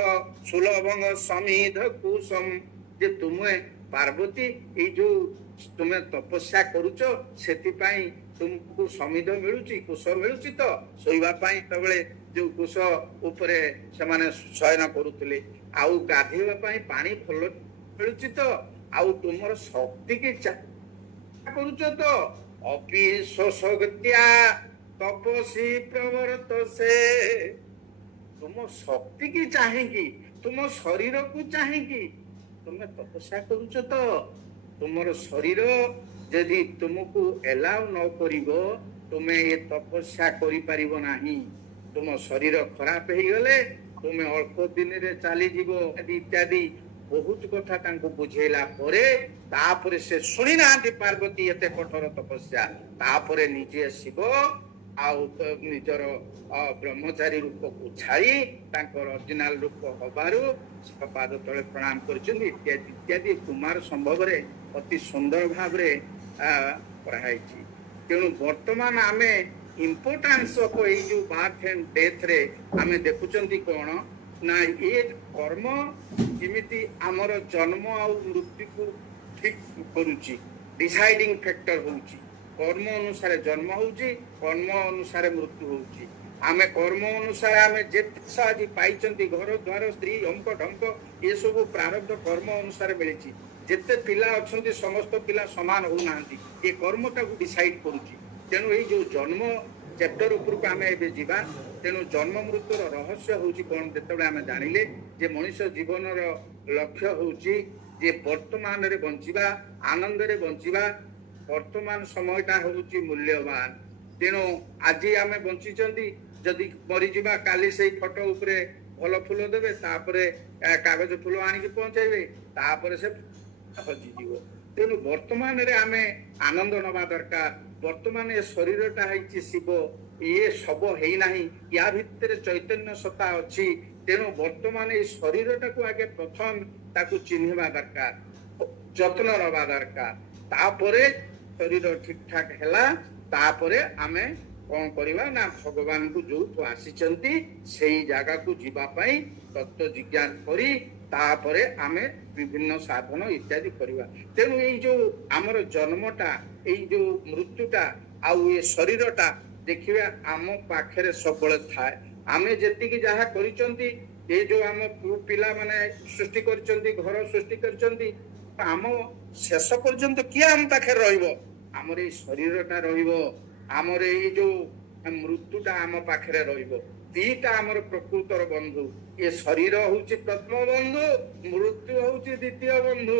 ସୁଲଭଙ୍ଗ ସମିଧ କୁସମ, ଯେ ତୁମେ ପାର୍ବତୀ ଏଇ ଯୋଉ ତୁମେ ତପସ୍ୟା କରୁଛ ସେଥିପାଇଁ ତୁମକୁ ସମିଧ ମିଳୁଛି, କୁଶ ମିଳୁଛି ତ? ଶୋଇବା ପାଇଁ ସେତେବେଳେ ଯୋଉ କୁଶ ଉପରେ ସେମାନେ ଶୟନ କରୁଥିଲେ, ଆଉ ଗାଧେଇବା ପାଇଁ ପାଣି ଭଲ ମିଳୁଛି ତ? ଆଉ ତୁମର ଶକ୍ତି କି କରୁଛ ତ? ଅପି ସ୍ୱଶକ୍ତିଆ ତପସି ପ୍ରବର୍ତ୍ତସେ, ତୁମ ଶକ୍ତି କି ଚାହିଁକି, ତୁମ ଶରୀରକୁ ଚାହିଁକି ତୁମେ ତପସ୍ୟା କରୁଛ ତ? ତୁମର ଶରୀର ଯଦି ତୁମକୁ ଏଲାଉ ନ କରିବ ତୁମେ ଏ ତପସ୍ୟା କରିପାରିବ ନାହିଁ। ତୁମ ଶରୀର ଖରାପ ହେଇଗଲେ ତୁମେ ଅଳ୍ପ ଦିନରେ ଚାଲିଯିବ ଇତ୍ୟାଦି ବହୁତ କଥା ତାଙ୍କୁ ବୁଝେଇଲା ପରେ ତାପରେ ସେ ଶୁଣି ନାହାନ୍ତି ପାର୍ବତୀ ଏତେ କଠୋର ତପସ୍ୟା। ତାପରେ ନିଜେ ଶିବ ଆଉ ନିଜର ବ୍ରହ୍ମଚାରୀ ରୂପକୁ ଛାଡ଼ି ତାଙ୍କର ଅରିଜିନାଲ ରୂପ ହବାରୁ ପାଦ ତଳେ ପ୍ରଣାମ କରିଛନ୍ତି ଇତ୍ୟାଦି ଇତ୍ୟାଦି କୁମାର ସମ୍ଭବରେ ଅତି ସୁନ୍ଦର ଭାବରେ କରାଯାଇଛି। ତେଣୁ ବର୍ତ୍ତମାନ ଆମେ ଇମ୍ପୋର୍ଟାନ୍ସ ଅଫ ଏଇ ଯୋଉ ବାର୍ଥ ଆଣ୍ଡ ଡେଥ ରେ ଆମେ ଦେଖୁଛନ୍ତି କଣ ନା ଏ କର୍ମ ଯେମିତି ଆମର ଜନ୍ମ ଆଉ ମୃତ୍ୟୁକୁ ଠିକ କରୁଛି, ଡିସାଇଡିଂ ଫ୍ୟାକ୍ଟର ହଉଛି। କର୍ମ ଅନୁସାରେ ଜନ୍ମ ହଉଛି, କର୍ମ ଅନୁସାରେ ମୃତ୍ୟୁ ହଉଛି। ଆମେ କର୍ମ ଅନୁସାରେ ଆମେ ଯେତେ ଆଜି ପାଇଛନ୍ତି ଘର ଦ୍ୱାର ସ୍ତ୍ରୀ ଅଙ୍କ ଢଙ୍କ ଏସବୁ ପ୍ରାରବ୍ଧ କର୍ମ ଅନୁସାରେ ମିଳିଛି। ଯେତେ ପିଲା ଅଛନ୍ତି ସମସ୍ତ ପିଲା ସମାନ ହଉନାହାନ୍ତି, ଏ କର୍ମଟାକୁ ଡିସାଇଡ କରୁଛି। ତେଣୁ ଏଇ ଯୋଉ ଜନ୍ମ ଚ୍ୟାପ୍ଟର ଉପରକୁ ଆମେ ଏବେ ଯିବା। ତେଣୁ ଜନ୍ମ ମୃତ୍ୟୁର ରହସ୍ୟ ହଉଛି କଣ ଯେତେବେଳେ ଆମେ ଜାଣିଲେ ଯେ ମଣିଷ ଜୀବନର ଲକ୍ଷ୍ୟ ହଉଛି ଯେ ବର୍ତ୍ତମାନରେ ବଞ୍ଚିବା, ଆନନ୍ଦରେ ବଞ୍ଚିବା। ବର୍ତ୍ତମାନ ସମୟଟା ହଉଛି ମୂଲ୍ୟବାନ। ତେଣୁ ଆଜି ଆମେ ବଞ୍ଚିଛନ୍ତି, ଯଦି ମରିଯିବା କାଲି ସେଇ ଫଟୋ ଉପରେ ଭଲ ଫୁଲ ଦେବେ, ତାପରେ କାଗଜ ଫୁଲ ଆଣିକି ପହଞ୍ଚେଇବେ, ତାପରେ ସେ ହଜିଯିବ। ତେଣୁ ବର୍ତ୍ତମାନରେ ଆମେ ଆନନ୍ଦ ନେବା ଦରକାର। ବର୍ତ୍ତମାନ ଏ ଶରୀରଟା ହେଇଛି ଶିବ, ଇଏ ଶବ ହେଇନାହିଁ, ୟା ଭିତରେ ଚୈତନ୍ୟ ସତ୍ତା ଅଛି। ତେଣୁ ବର୍ତ୍ତମାନ ଏଇ ଶରୀରଟାକୁ ଆଗେ ପ୍ରଥମ ତାକୁ ଚିହ୍ନିବା ଦରକାର, ଯତ୍ନ ନେବା ଦରକାର। ତାପରେ ଶରୀର ଠିକ ଠାକ ହେଲା, ତାପରେ ଆମେ କଣ କରିବା ନା ଭଗବାନଙ୍କୁ ଯୋଉଠୁ ଆସିଛନ୍ତି ସେଇ ଜାଗାକୁ ଯିବା ପାଇଁ ତତ୍ତ୍ୱ ଜିଜ୍ଞାସା କରି ତାପରେ ଆମେ ବିଭିନ୍ନ ସାଧନ ଇତ୍ୟାଦି କରିବା। ତେଣୁ ଏଇ ଯୋଉ ଆମର ଜନ୍ମଟା, ଏଇ ଯୋଉ ମୃତ୍ୟୁଟା ଆଉ ଏ ଶରୀରଟା ଦେଖିବା ଆମ ପାଖରେ ସବୁବେଳେ ଥାଏ। ଆମେ ଯେତିକି ଯାହା କରିଛନ୍ତି, ଏ ଯୋଉ ଆମ ପିଲାମାନେ ସୃଷ୍ଟି କରିଛନ୍ତି, ଘର ସୃଷ୍ଟି କରିଛନ୍ତି, ଆମ ଶେଷ ପର୍ଯ୍ୟନ୍ତ କିଏ ଆମ ପାଖରେ ରହିବ? ଆମର ଏଇ ଶରୀରଟା ରହିବ, ଆମର ଏଇ ଯୋଉ ମୃତ୍ୟୁଟା ଆମ ପାଖରେ ରହିବ। ଦିଟା ଆମର ପ୍ରକୃତର ବନ୍ଧୁ। ଏ ଶରୀର ହଉଛି ପ୍ରଥମ ବନ୍ଧୁ, ମୃତ୍ୟୁ ହଉଛି ଦ୍ୱିତୀୟ ବନ୍ଧୁ।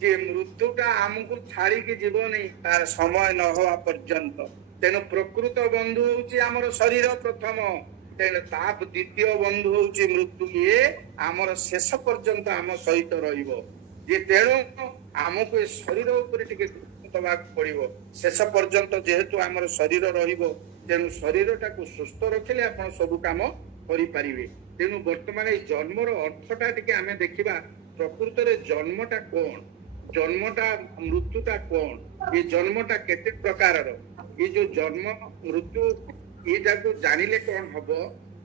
ଯେ ମୃତ୍ୟୁଟା ଆମକୁ ଛାଡିକି ଯିବନି ତାର ସମୟ ନ ହବା ପର୍ଯ୍ୟନ୍ତ। ତେଣୁ ପ୍ରକୃତ ବନ୍ଧୁ ହଉଛି ଆମର ଶରୀର ପ୍ରଥମ, ତେଣୁ ତା ଦ୍ୱିତୀୟ ବନ୍ଧୁ ହଉଛି ମୃତ୍ୟୁ। ଇଏ ଆମର ଶେଷ ପର୍ଯ୍ୟନ୍ତ ଆମ ସହିତ ରହିବ। ଯେ ତେଣୁ ଆମକୁ ଏ ଶରୀର ଉପରେ ଟିକେ ଦବାକୁ ପଡିବ। ଶେଷ ପର୍ଯ୍ୟନ୍ତ ଯେହେତୁ ଆମର ଶରୀର ରହିବ, ତେଣୁ ଶରୀରଟାକୁ ସୁସ୍ଥ ରଖିଲେ ଆପଣ ସବୁ କାମ କରିପାରିବେ। ତେଣୁ ବର୍ତ୍ତମାନ ଏଇ ଜନ୍ମର ଅର୍ଥଟା ଟିକେ ଆମେ ଦେଖିବା। ପ୍ରକୃତରେ ଜନ୍ମଟା କଣ, ଜନ୍ମଟା ମୃତ୍ୟୁଟା କଣ, ଏ ଜନ୍ମଟା କେତେ ପ୍ରକାରର। ଏ ଯୋଉ ଜନ୍ମ ମୃତ୍ୟୁ ଏଇଟାକୁ ଜାଣିଲେ କଣ ହବ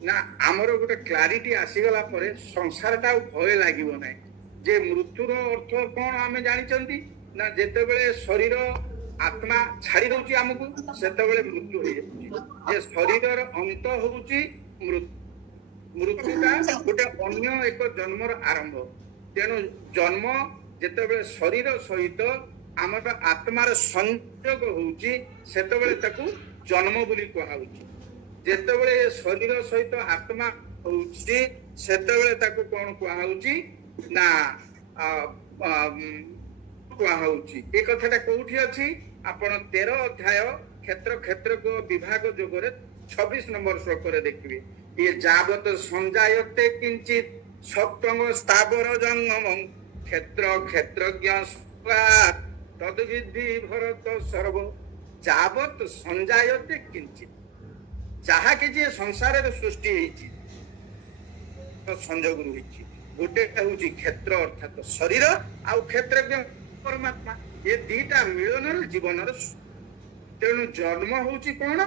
ନା ଆମର ଗୋଟେ କ୍ଲାରିଟି ଆସିଗଲା ପରେ ସଂସାରଟା ଆଉ ଭୟ ଲାଗିବ ନାହିଁ। ଯେ ମୃତ୍ୟୁର ଅର୍ଥ କଣ ଆମେ ଜାଣିଛନ୍ତି ନା ଯେତେବେଳେ ଶରୀର ଆତ୍ମା ଛାଡି ଦଉଛି ଆମକୁ, ସେତେବେଳେ ମୃତ୍ୟୁ ହେଇଯାଉଛି। ଯେ ଶରୀରର ଅନ୍ତ ହଉଛି ମୃତ୍ୟୁ, ମୃତ୍ୟୁଟା ଗୋଟେ ଅନ୍ୟ ଏକ ଜନ୍ମର ଆରମ୍ଭ। ତେଣୁ ଜନ୍ମ ଯେତେବେଳେ ଶରୀର ସହିତ ଆମର ଆତ୍ମାର ସଂଯୋଗ ହଉଛି, ସେତେବେଳେ ତାକୁ ଜନ୍ମ ବୋଲି କୁହାହଉଛି। ଯେତେବେଳେ ଶରୀର ସହିତ ଆତ୍ମା ହଉଛି, ସେତେବେଳେ ତାକୁ କଣ କୁହାହଉଛି ନା କୁହାହଉଛି। ଏ କଥାଟା କୋଉଠି ଅଛି? ଆପଣ 13 ଅଧ୍ୟାୟ କ୍ଷେତ୍ର କ୍ଷେତ୍ରକୁ ବିଭାଗ ଯୋଗରେ 26 ନମ୍ବର ଶ୍ଲୋକରେ ଦେଖିବେ। ଇଏ ଯାବତ ସଞ୍ଜାୟତେ କିଞ୍ଚିତ ସପ୍ତମ ସ୍ଥାବର ଜଙ୍ଗମଂ କ୍ଷେତ୍ର କ୍ଷେତ୍ରଜ୍ଞ ତଦ୍ବିଧି ଭରତ ସର୍ବ। ଯାବତ ସଞ୍ଜାୟତେ କିଞ୍ଚିତ, ଯାହା କିଛି ସଂସାରରେ ସୃଷ୍ଟି ହେଇଛି ସଂଯୋଗରୁ ହେଇଛି। ଗୋଟେ ହଉଛି କ୍ଷେତ୍ର ଅର୍ଥାତ ଶରୀର, ଆଉ କ୍ଷେତ୍ରଜ୍ଞ ପରମାତ୍ମା। ଏ ଦିଟା ମିଳନରେ ଜୀବନର। ତେଣୁ ଜନ୍ମ ହଉଛି କଣ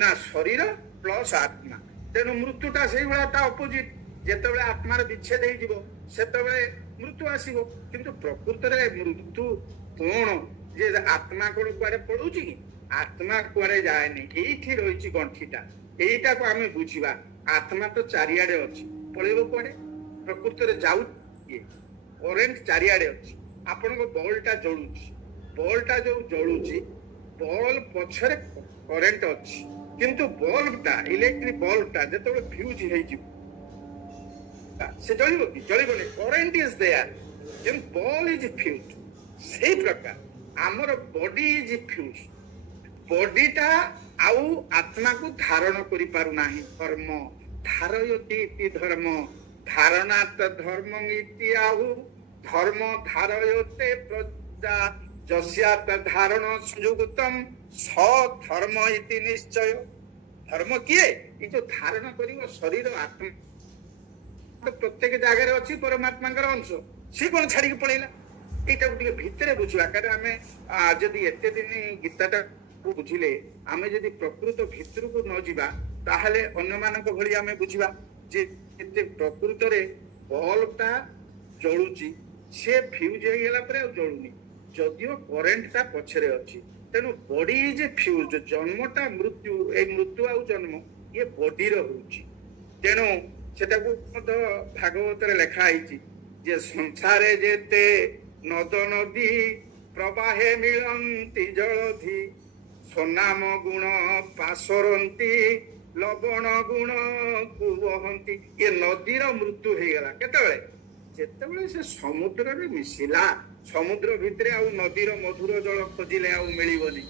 ନା ଶରୀର ପ୍ଲସ ଆତ୍ମା। ତେଣୁ ମୃତ୍ୟୁଟା ସେଇଭଳିଆ ତା ଅପୋଜିଟ। ଯେତେବେଳେ ଆତ୍ମାର ବିଚ୍ଛେଦ ହେଇଯିବ ସେତେବେଳେ ମୃତ୍ୟୁ ଆସିବ। କିନ୍ତୁ ପ୍ରକୃତରେ ମୃତ୍ୟୁ କଣ? ଯେ ଆତ୍ମା କଣ କୁଆଡେ ପଳଉଛି କି? ଆତ୍ମା କୁଆଡେ ଯାଏନି, ଏଇଠି ରହିଛି ଗଣ୍ଠିଟା। এইটাକୁ ଆମେ ବୁଝିବା। ଆତ୍ମା ତ ଚାରିଆଡେ ଅଛି, ପଳେଇବ କୁଆଡେ? ପ୍ରକୃତରେ ଯାଉଛି, କରେଣ୍ଟ ଚାରିଆଡେ ଅଛି। ଆପଣଙ୍କ ବଲ୍ବଟା ଜଳୁଛି, ବଲ୍ବଟା ଯୋଉ ଜଳୁଛି, ବଲ୍ବ ପଛରେ କରେଣ୍ଟ ଅଛି। କିନ୍ତୁ ବଲ୍ବଟା, ଇଲେକ୍ଟ୍ରିକ ବଲ୍ବଟା ଯେତେବେଳେ ଫ୍ୟୁଜ ହେଇଯିବ ସେ ଜଳିବ କି? ଜଳିବନି। କରେଣ୍ଟ ଇଜ ଦେୟାର, ଯେମିତି ବଲ୍ ଇଜ ଫ୍ୟୁଜ। ସେଇ ପ୍ରକାର ଆମର ବଡି ଇଜ ଫ୍ୟୁଜ, ବଡିଟା ଆଉ ଆତ୍ମାକୁ ଧାରଣ କରିପାରୁନାହିଁ। ଧର୍ମ ଧାରୟତି ଇତି ଧର୍ମ ଧାରଣାତ ଧର୍ମ ଇତି ଆହୁ ଧର୍ମ ଧାରୟତେ ପ୍ରଜା ଯସ୍ୟାତ ଧାରଣ ସୁଯୁକ୍ତମ ସ ଧର୍ମ ଇତି ନିଶ୍ଚୟ। ଧର୍ମ କିଏ? ଏ ଯୋଉ ଧାରଣ କରିବ ଶରୀର ଆତ୍ମା ପ୍ରତ୍ୟେକ ଜାଗାରେ ଅଛି ପରମାତ୍ମାଙ୍କର ଅଂଶ, ସିଏ କଣ ଛାଡିକି ପଳେଇଲା? ଏଇଟାକୁ ଟିକେ ଭିତରେ ବୁଝିବା। କାରଣ ଆମେ ଯଦି ଏତେ ଦିନ ଗୀତାଟା ବୁଝିଲେ, ଆମେ ଯଦି ପ୍ରକୃତ ଭିତରକୁ ନ ଯିବା ତାହେଲେ ଅନ୍ୟମାନଙ୍କ ଭଳି ଆମେ ବୁଝିବା ଯେ ଏତେ ପ୍ରକୃତରେ ବଲ୍ବଟା ଜଳୁଛି, ସେ ଫ୍ୟୁଜ ହେଇଗଲା ପରେ ଆଉ ଜଳୁନି, ଯଦିଓ କରେଣ୍ଟ ତା ପଛରେ ଅଛି। ତେଣୁ ବଡି ଇଜ ଫ୍ୟୁଜ, ଜନ୍ମଟା ମୃତ୍ୟୁ, ଏଇ ମୃତ୍ୟୁ ଆଉ ଜନ୍ମ ଇଏ ବଡିର ହଉଛି। ତେଣୁ ସେଟାକୁ ମଧ୍ୟ ଭାଗବତରେ ଲେଖା ହେଇଛି ଯେ ସଂସାରେ ଯେତେ ନଦ ନଦୀ ପ୍ରବାହେ ମିଳନ୍ତି ଜଳଧି ସ୍ୱନାମ ଗୁଣ ପାଶରନ୍ତି ଲବଣ ଗୁଣ କୁ ବହନ୍ତି। ଏ ନଦୀର ମୃତ୍ୟୁ ହେଇଗଲା କେତେବେଳେ? ଯେତେବେଳେ ସେ ସମୁଦ୍ରରେ ମିଶିଲା। ସମୁଦ୍ର ଭିତରେ ଆଉ ନଦୀର ମଧୁର ଜଳ ଖୋଜିଲେ ଆଉ ମିଳିବନି।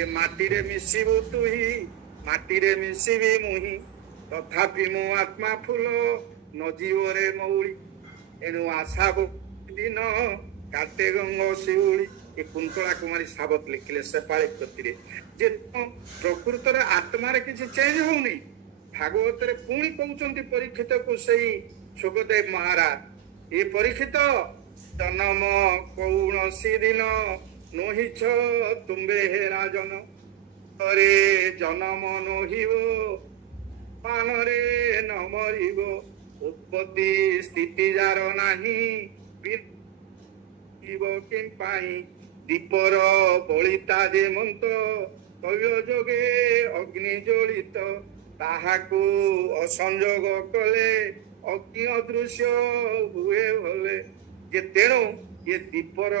ଏ ମାଟିରେ ମିଶିବୁ ତୁହି, ମାଟିରେ ମିଶିବି ମୁହିଁ, ତଥାପି ମୋ ଆତ୍ମା ଫୁଲ ନଜୀବରେ ମଉଳି। ଏଣୁ ଆଶା ଦିନ କାଟେ ଗଙ୍ଗ ଶିଉଳି। ଏ କୁନ୍ତଳା କୁମାରୀ ସାବତ ଲେଖିଲେ ସେପାଳି କୃତିରେ ଯେ ପ୍ରକୃତରେ ଆତ୍ମାରେ କିଛି ଚେଞ୍ଜ ହଉନି। ଭାଗବତରେ ପୁଣି କହୁଛନ୍ତି ପରୀକ୍ଷିତକୁ ସେଇ ସୁଖଦେବ ମହାରାଜ, ଏ ପରୀକ୍ଷିତ ଜନମ କୌଣସି ଦିନ ନୋହିଛ ତୁମ୍ବେ ହେ ରାଜନ, ରେ ଜନମ ନୋହିବ ପାନରେ ନ ମରିବ, ଉତ୍ପତ୍ତି ସ୍ଥିତି ଯାର ନାହିଁ ପାଇଁ ଦୀପର ବଳିତା ଯେ ମନ୍ତ ତୈଳ ଯୋଗେ ଅଗ୍ନି ଜଳିତ, ତାହାକୁ ଅସଂଯୋଗ କଲେ ଅଗ୍ନି ଅଦୃଶ୍ୟ ହୁଏ ଭଲେ। ଯେ ତେଣୁ ଏ ଦୀପର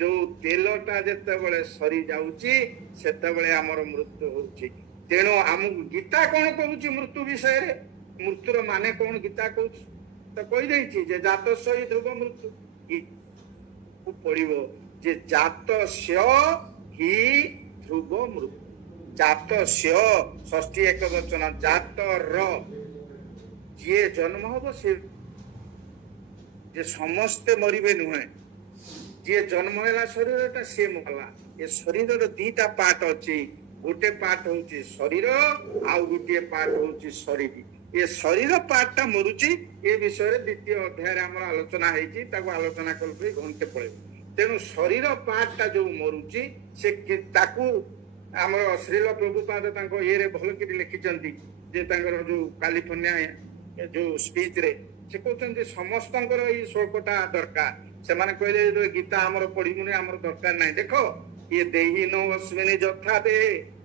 ଯୋଉ ତେଲଟା ଯେତେବେଳେ ସରି ଯାଉଛି ସେତେବେଳେ ଆମର ମୃତ୍ୟୁ ହଉଛି। ତେଣୁ ଆମକୁ ଗୀତା କଣ କହୁଛି ମୃତ୍ୟୁ ବିଷୟରେ? ମୃତ୍ୟୁର ମାନେ କଣ ଗୀତା କହୁଛି ତ କହିଦେଇଛି ଯେ ଜାତ ସହି ଧ୍ରୁବ ମୃତ୍ୟୁ। ପଡିବ ଯେ ଜାତ ହି ଧ୍ରୁବ ମୃତ୍ୟୁ। ଜାତ ଷଷ୍ଠୀ ଏକ ବଚନ, ଜାତ ର ଯିଏ ଜନ୍ମ ହବ ସେ ଯେ ସମସ୍ତେ ମରିବେ ନୁହେଁ। ଯିଏ ଜନ୍ମ ହେଲା ଶରୀରଟା ସିଏ ମଲା। ଏ ଶରୀରର ଦିଟା ପାର୍ଟ ଅଛି, ଗୋଟେ ପାର୍ଟ ହଉଛି ଶରୀର ଆଉ ଗୋଟିଏ ପାର୍ଟ ହଉଛି ଶରୀର। ଏ ଶରୀର ପାର୍ଟଟା ମରୁଛି, ଏ ବିଷୟରେ ଦ୍ୱିତୀୟ ଅଧ୍ୟାୟରେ ଆମର ଆଲୋଚନା ହେଇଛି, ତାକୁ ଆଲୋଚନା କଲେ ଘଣ୍ଟେ ପଳେଇବ। ତେଣୁ ଶରୀର ପାର୍ଟଟା ଯୋଉ ମରୁଛି ସେ ତାକୁ ଆମର ଶ୍ରୀଲ ପ୍ରଭୁପାଦ ତାଙ୍କ ଇଏରେ ଭଲକିରି ଲେଖିଛନ୍ତି ଯେ ତାଙ୍କର ଯୋଉ କାଲିଫର୍ଣ୍ଣିଆ ଯୋଉ ସ୍ପିଚରେ ସେ କହୁଛନ୍ତି ସମସ୍ତଙ୍କର ଏଇ ଶ୍ଳୋକଟା ଦରକାର। ସେମାନେ କହିଲେ ଗୀତା ଆମର ପଢିବୁନି, ଆମର ଦରକାର ନାହିଁ। ଦେଖ ଇଏ ଦେହି ନ ଅଶ୍ବିନୀ ଯଥା ଦେ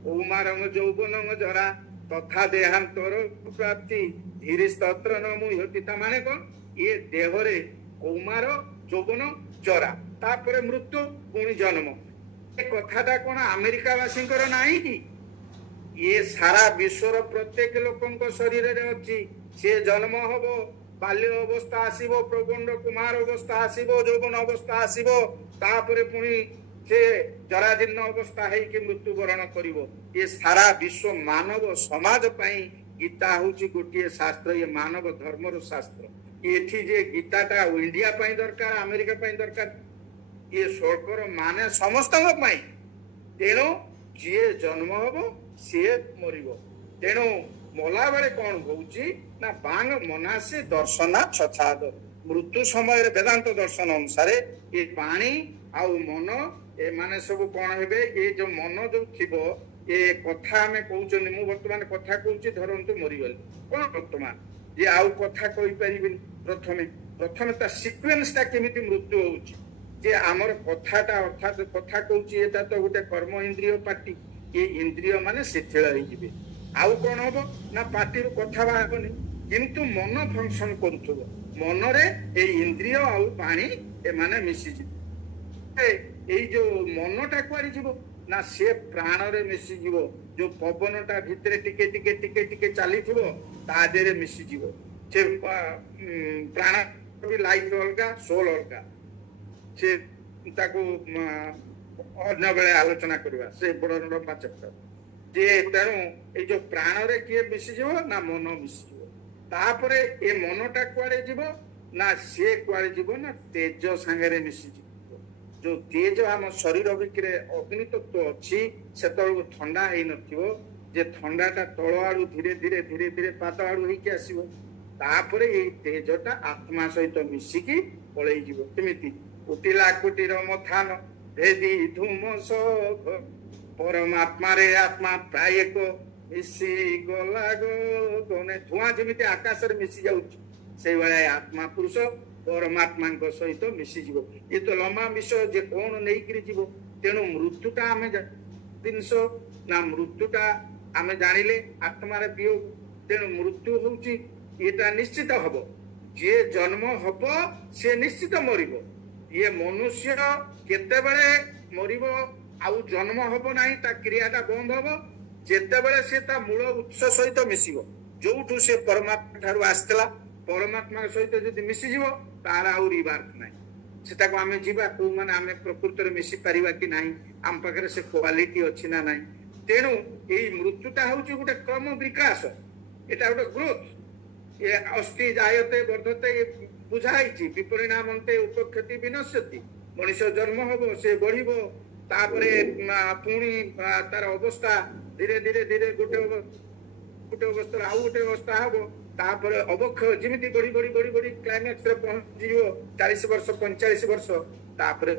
କୌମାରଙ୍ଗ ଯୌବନ ଜରା ତଥା ଦେହାନ୍ତର ପ୍ରାପ୍ତି ଧୀରେ ସ୍ତୋତ୍ର ନ ମୁହ୍ୟତି। ତା ମାନେ କଣ? ଇଏ ଦେହରେ କୌମାର ଯୌବନ ଜରା, ତାପରେ ମୃତ୍ୟୁ, ପୁଣି ଜନ୍ମ। ଏ କଥାଟା କଣ ଆମେରିକା ବାସୀଙ୍କର ନାହିଁ କି? ଇଏ ସାରା ବିଶ୍ୱର ପ୍ରତ୍ୟେକ ଲୋକଙ୍କ ଶରୀରରେ ଅଛି। ସିଏ ଜନ୍ମ ହବ, ବାଲ୍ୟ ଅବସ୍ଥା ଆସିବ, ପ୍ରଗଣ୍ଡ କୁମାର ଅବସ୍ଥା ଆସିବ, ଯୌବନ ଅବସ୍ଥା ଆସିବ, ତାପରେ ପୁଣି ସେ ଜରାଜୀର୍ଣ୍ଣ ଅବସ୍ଥା ହେଇକି ମୃତ୍ୟୁବରଣ କରିବ। ଏ ସାରା ବିଶ୍ୱ ମାନବ ସମାଜ ପାଇଁ ଗୀତା ହଉଛି ଗୋଟିଏ ଶାସ୍ତ୍ର, ଇଏ ମାନବ ଧର୍ମର ଶାସ୍ତ୍ର। ଏଠି ଯେ ଗୀତାଟା ଇଣ୍ଡିଆ ପାଇଁ ଦରକାର, ଆମେରିକା ପାଇଁ ଦରକାର, ଇଏ ଶ୍ଳୋକର ମାନେ ସମସ୍ତଙ୍କ ପାଇଁ। ତେଣୁ ଯିଏ ଜନ୍ମ ହବ ସିଏ ମରିବ। ତେଣୁ ମଲା ବେଳେ କଣ ହଉଛି ନା ବାଙ୍ଗ ମନାସେ ଦର୍ଶନା ଛଛାଦ। ମୃତ୍ୟୁ ସମୟରେ ବେଦାନ୍ତ ଦର୍ଶନ ଅନୁସାରେ ଏ ପାଣି ଆଉ ମନ ଏମାନେ ସବୁ କଣ ହେବେ? ଏ ଯୋଉ ମନ ଯୋଉ ଥିବ, ଏ କଥା ଆମେ କହୁଛନ୍ତି, ମୁଁ ବର୍ତ୍ତମାନ କଥା କହୁଛି, ଧରନ୍ତୁ ମରିଗଲି, କଣ ବର୍ତ୍ତମାନ ଯେ ଆଉ କଥା କହିପାରିବିନି। ପ୍ରଥମେ ତା ସିକ୍ୱେନ୍ସଟା କେମିତି ମୃତ୍ୟୁ ହଉଛି ଯେ ଆମର କଥାଟା ଅର୍ଥାତ୍ କଥା କହୁଛି, ଏଟା ତ ଗୋଟେ କର୍ମ ଇନ୍ଦ୍ରିୟ ପାଟି, ଏ ଇନ୍ଦ୍ରିୟ ମାନେ ଶିଥିଳ ହେଇଯିବେ। ଆଉ କଣ ହବ ନା ପାଟିରୁ କଥା ବାହାରିବନି, କିନ୍ତୁ ମନ ଫଙ୍କସନ କରୁଥିବ। ମନରେ ଏଇ ଇନ୍ଦ୍ରିୟ ଆଉ ପାଣି ଏମାନେ ମିଶିଯିବେ। ଏଇ ଯୋଉ ମନଟା କୁଆଡେ ଯିବ ନା ସେ ପ୍ରାଣରେ ମିଶିଯିବ। ଯୋଉ ପବନଟା ଭିତରେ ଟିକେ ଟିକେ ଟିକେ ଟିକେ ଚାଲିଥିବ ତା ଦେହରେ ମିଶିଯିବ। ସେ ପ୍ରାଣ ଲାଇଫ ଅଲଗା, ସୋଲ ଅଲଗା। ସେ ତାକୁ ଅନ୍ୟ ବେଳେ ଆଲୋଚନା କରିବା ସେ ବଡ ଲମ୍ବା ଚକ୍ର ଯେ ତେଣୁ ଏଇ ଯୋଉ ପ୍ରାଣରେ କିଏ ମିଶିଯିବ ନା ମନ ମିଶିଯିବ ତାପରେ ଏ ମନଟା କୁଆଡେ ଯିବ ନା ସିଏ କୁଆଡେ ଯିବ ନା ତେଜ ସାଙ୍ଗରେ ମିଶିଯିବ ଯୋଉ ତେଜ ଆମ ଶରୀର ଭିତରେ ଅଗ୍ନି ତତ୍ତ୍ୱ ଅଛି ସେତେବେଳକୁ ଥଣ୍ଡା ହେଇନଥିବ ଯେ ଥଣ୍ଡାଟା ତଳ ଆଡୁ ଧୀରେ ଧୀରେ ଧୀରେ ଧୀରେ ପାଦ ଆଡୁ ହେଇକି ଆସିବ ତାପରେ ଏଇ ତେଜଟା ଆତ୍ମା ସହିତ ମିଶିକି ପଳେଇଯିବ କେମିତି ଉଠିଲା କୁଟୀର ମଥାନ ଭେଦି ଧୂମ ପରମାତ୍ମାରେ ଆତ୍ମା ପ୍ରାୟ ଏକ ମିଶି ଗଲା ଗନେ ଧୂଆଁ ଯେମିତି ଆକାଶରେ ମିଶି ଯାଉଛି ସେଇଭଳିଆ ଆତ୍ମା ପୁରୁଷ ପରମାତ୍ମାଙ୍କ ସହିତ ମିଶିଯିବ ଏ ତ ଲମ୍ବା ବିଷୟ ଯେ କଣ ନେଇକିରି ଯିବ ତେଣୁ ମୃତ୍ୟୁଟା ଆମେ ଜିନିଷ ନା ମୃତ୍ୟୁଟା ଆମେ ଜାଣିଲେ ଆତ୍ମାରେ ବିୟୋଗ ତେଣୁ ମୃତ୍ୟୁ ହଉଛି ଏଟା ନିଶ୍ଚିତ ହବ ଯିଏ ଜନ୍ମ ହବ ସେ ନିଶ୍ଚିତ ମରିବ ଇଏ ମନୁଷ୍ୟ କେତେବେଳେ ମରିବ ଆଉ ଜନ୍ମ ହବ ନାହିଁ ତା କ୍ରିୟାଟା ବନ୍ଦ ହବ ଯେତେବେଳେ ସେ ତା ମୂଳ ଉତ୍ସ ସହିତ ମିଶିବ ଯୋଉଠୁ ସେ ପରମାତ୍ମା ଠାରୁ ଆସିଥିଲା ପରମାତ୍ମା ସହିତ ଯଦି ମିଶିଯିବ ତାର ଆଉ ରିବାର୍ଥ ନାହିଁ ସେଟାକୁ ଆମେ ଯିବା କୋଉମାନେ ଆମେ ପ୍ରକୃତରେ ମିଶି ପାରିବା କି ନାହିଁ ଆମ ପାଖରେ ସେ କ୍ୱାଲିଟି ଅଛି ନା ନାହିଁ ତେଣୁ ଏଇ ମୃତ୍ୟୁଟା ହଉଛି ଗୋଟେ କ୍ରମ ବିକାଶ ଏଟା ଗୋଟେ ଗ୍ରୋଥ ଏ ଅସ୍ତି ଜାୟତେ ବର୍ଦ୍ଧତେ ବୁଝା ହେଇଛି ବିପରିଣାମନ୍ତେ ଉପକ୍ଷତି ବିନଶ୍ୟତି ମଣିଷ ଜନ୍ମ ହବ ସେ ବଢିବ ତାପରେ ପୁଣି ତାର ଅବସ୍ଥା ଧୀରେ ଧୀରେ ଧୀରେ ଗୋଟେ ଅବସ୍ଥାରେ ଆଉ ଗୋଟେ ଅବସ୍ଥା ହବ ତାପରେ ଅବକ୍ଷୟ ଯେମିତି ବଢି ବଢି ବଢି ବଢି କ୍ଲାଇମାକ୍ସରେ ପହଞ୍ଚିଯିବ 40 ବର୍ଷ 45 ବର୍ଷ ତାପରେ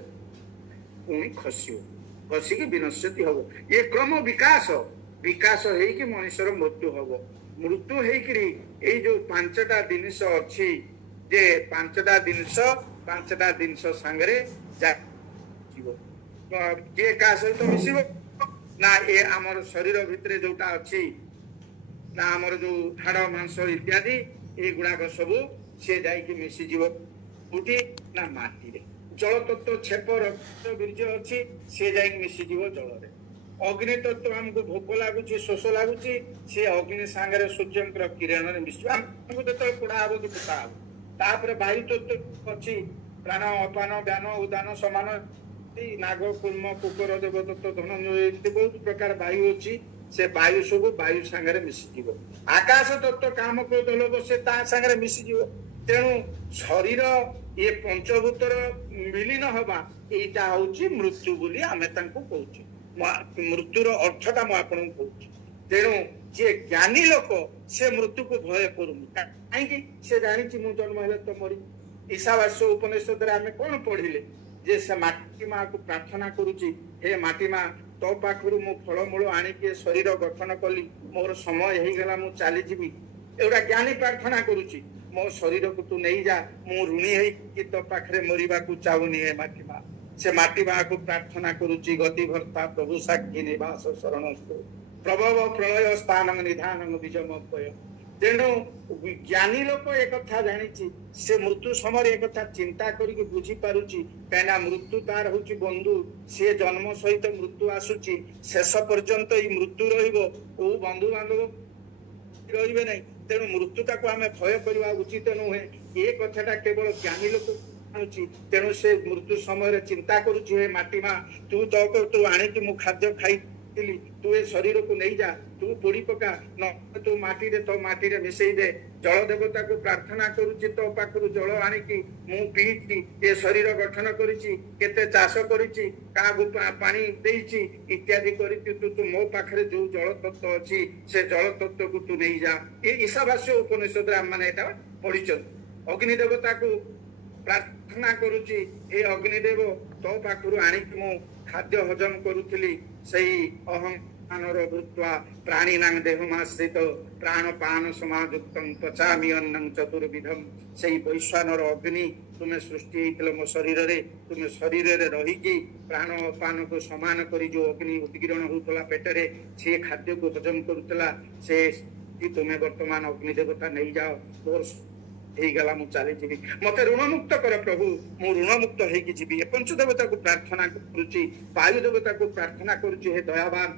ପୁଣି ଖସିକି ବିନଶ୍ୟତି ହବ ଏ କ୍ରମ ବିକାଶ ହେଇକି ମଣିଷର ମୃତ୍ୟୁ ହବ ମୃତ୍ୟୁ ହେଇକିରି ଏଇ ଯୋଉ ପାଞ୍ଚଟା ଜିନିଷ ଅଛି ଯେ ପାଞ୍ଚଟା ଜିନିଷ ସାଙ୍ଗରେ ଯିବ କିଏ କାହା ସହିତ ମିଶିବ ନା ଏ ଆମର ଶରୀର ଭିତରେ ଯୋଉଟା ଅଛି ନା ଆମର ଯୋଉ ହାଡ଼ ମାଂସ ଇତ୍ୟାଦି ଏଇଗୁଡାକ ସବୁ ସେ ଯାଇକି ମିଶିଯିବ କୋଉଠି ନା ମାଟିରେ ଜଳ ତତ୍ତ୍ୱ ଛେପ ରକ୍ତ ବୀର୍ଯ୍ୟ ଅଛି ସେ ଯାଇକି ମିଶିଯିବ ଜଳରେ ଅଗ୍ନି ତତ୍ତ୍ୱ ଆମକୁ ଭୋକ ଲାଗୁଛି ଶୋଷ ଲାଗୁଛି ସେ ଅଗ୍ନି ସାଙ୍ଗରେ ସୂର୍ଯ୍ୟଙ୍କର କିରଣରେ ମିଶିବ ଆମକୁ ଯେତେବେଳେ ପୋଡ଼ା ହବ କି ଫୁଟା ହବ ତାପରେ ବାୟୁ ତତ୍ତ୍ୱ ଅଛି ପ୍ରାଣ ଅପାନ ଜ୍ଞାନ ଉଦାନ ସମାନ ନାଗ କୁର୍ମ କୁକୁର ଦେବଦତ୍ତ ଧନଞ୍ଜୟ ଏମିତି ବହୁତ ପ୍ରକାର ବାୟୁ ଅଛି ସେ ବାୟୁ ସବୁ ବାୟୁ ସାଙ୍ଗରେ ମିଶିଯିବ ଆକାଶ ତତ୍ତ୍ୱ କାମ କ୍ରୋଧ ଲୋଭ ସେ ତା ସାଙ୍ଗରେ ମିଶିଯିବ ତେଣୁ ଶରୀର ଇଏ ପଞ୍ଚଭୂତର ମିଳିନ ହବା ଏଇଟା ହଉଛି ମୃତ୍ୟୁ ବୋଲି ଆମେ ତାଙ୍କୁ କହୁଛୁ ମୃତ୍ୟୁର ଅର୍ଥଟା ମୁଁ ଆପଣଙ୍କୁ କହୁଛି ତେଣୁ ଯିଏ ଜ୍ଞାନୀ ଲୋକ ସେ ମୃତ୍ୟୁକୁ ଭୟ କରୁନି କାହିଁକି ସେ ଜାଣିଛି ମୁଁ ଜନ୍ମ ହେଲେ ତ ମରି ଈଶାବାସ୍ୟ ଉପନିଷଦରେ ଆମେ କଣ ପଢିଲେ ଯେ ସେ ମାଟି ମାକୁ ପ୍ରାର୍ଥନା କରୁଛି ହେ ମାଟି ମା ତୋ ପାଖରୁ ମୁଁ ଫଳମୂଳ ଆଣିକି ଶରୀର ଗଠନ କଲି ମୋର ସମୟ ହେଇଗଲା ମୁଁ ଚାଲିଯିବି ଏଗୁଡା ଜ୍ଞାନୀ ପ୍ରାର୍ଥନା କରୁଛି ମୋ ଶରୀରକୁ ତୁ ନେଇଯା ମୁଁ ଋଣୀ ହେଇକି ତୋ ପାଖରେ ମରିବାକୁ ଚାହୁଁନି ହେ ମାଟି ମା ସେ ମାଟି ମାକୁ ପ୍ରାର୍ଥନା କରୁଛି ଗତି ଭର୍ତ୍ତା ପ୍ରଭୁ ସାକ୍ଷୀ ନିବାସ ଶରଣସ୍ତୁ ପ୍ରଭବ ପ୍ରଳୟ ସ୍ଥାନ ନିଧାନ ବିଜମ ଭୟ ତେଣୁ ଜ୍ଞାନୀ ଲୋକ ଏକଥା ଜାଣିଛି ସେ ମୃତ୍ୟୁ ସମୟରେ ଏକଥା ଚିନ୍ତା କରିକି ବୁଝିପାରୁଛି କାହିଁକିନା ମୃତ୍ୟୁ ତାର ହଉଛି ବନ୍ଧୁ ସିଏ ଜନ୍ମ ସହିତ ମୃତ୍ୟୁ ଆସୁଛି ଶେଷ ପର୍ଯ୍ୟନ୍ତ ଏଇ ମୃତ୍ୟୁ ରହିବ କୋଉ ବନ୍ଧୁ ବାନ୍ଧବ ରହିବେ ନାହିଁ ତେଣୁ ମୃତ୍ୟୁଟାକୁ ଆମେ ଭୟ କରିବା ଉଚିତ ନୁହେଁ ଏ କଥାଟା କେବଳ ଜ୍ଞାନୀ ଲୋକ ତେଣୁ ସେ ମୃତ୍ୟୁ ସମୟରେ ଚିନ୍ତା କରୁଛି ହେ ମାଟି ମା ତୁ ଆଣିକି ମୁଁ ଖାଦ୍ୟ ଖାଇଥିଲି ତୁ ଏ ଶରୀରକୁ ନେଇଯା ତୁ ପୋଡି ପକା ନ ତୁ ତୋ ମାଟିରେ ମିଶେଇ ଦେ ଜଳ ଦେବତାକୁ ପ୍ରାର୍ଥନା କରୁଛି ତୋ ପାଖରୁ ଜଳ ଆଣିକି ମୁଁ ପିଇଛି ଏ ଶରୀର ଗଠନ କରିଛି କେତେ ଚାଷ କରିଛି କାହାକୁ ପାଣି ଦେଇଛି ଇତ୍ୟାଦି କରିଛି ତୁ ମୋ ପାଖରେ ଯୋଉ ଜଳ ତତ୍ତ୍ୱ ଅଛି ସେ ଜଳ ତତ୍ତ୍ୱକୁ ତୁ ନେଇଯା ଏ ଈଶାବାସ୍ୟ ଉପନିଷଦରେ ଆମମାନେ ଏଟା ପଢିଛନ୍ତି ଅଗ୍ନି ଦେବତାକୁ ପ୍ରାର୍ଥନା କରୁଛି ଏ ଅଗ୍ନିଦେବ ତୋ ପାଖରୁ ଆଣିକି ମୁଁ ଖାଦ୍ୟ ହଜମ କରୁଥିଲି ସେଇ ଅହଂମାନର ଭୂତ୍ୱା ପ୍ରାଣୀନାଂ ଦେହମାଶ୍ରିତ ପ୍ରାଣ ପାନ ସମାଯୁକ୍ତଂ ପଚାମି ଅନ୍ନଂ ଚତୁର୍ବିଧମ୍ ସେଇ ବୈଶ୍ୱାନର ଅଗ୍ନି ତୁମେ ସୃଷ୍ଟି ହେଇଥିଲ ମୋ ଶରୀରରେ ତୁମେ ଶରୀରରେ ରହିକି ପ୍ରାଣ ପାନକୁ ସମାନ କରି ଯୋଉ ଅଗ୍ନି ଉଦ୍ଗୀରଣ ହଉଥିଲା ପେଟରେ ସେ ଖାଦ୍ୟକୁ ହଜମ କରୁଥିଲା ସେ ତୁମେ ବର୍ତ୍ତମାନ ଅଗ୍ନି ଦେବତା ନେଇଯାଅ ତୋର ହେଇଗଲା ମୁଁ ଚାଲିଯିବି ମତେ ଋଣମୁକ୍ତ କର ପ୍ରଭୁ ମୁଁ ଋଣମୁକ୍ତ ହେଇକି ଯିବି ଏ ପଞ୍ଚଦେବତାକୁ ପ୍ରାର୍ଥନା କରୁଛି ବାୟୁ ଦେବତାକୁ ପ୍ରାର୍ଥନା କରୁଛି ହେ ଦୟାବାନ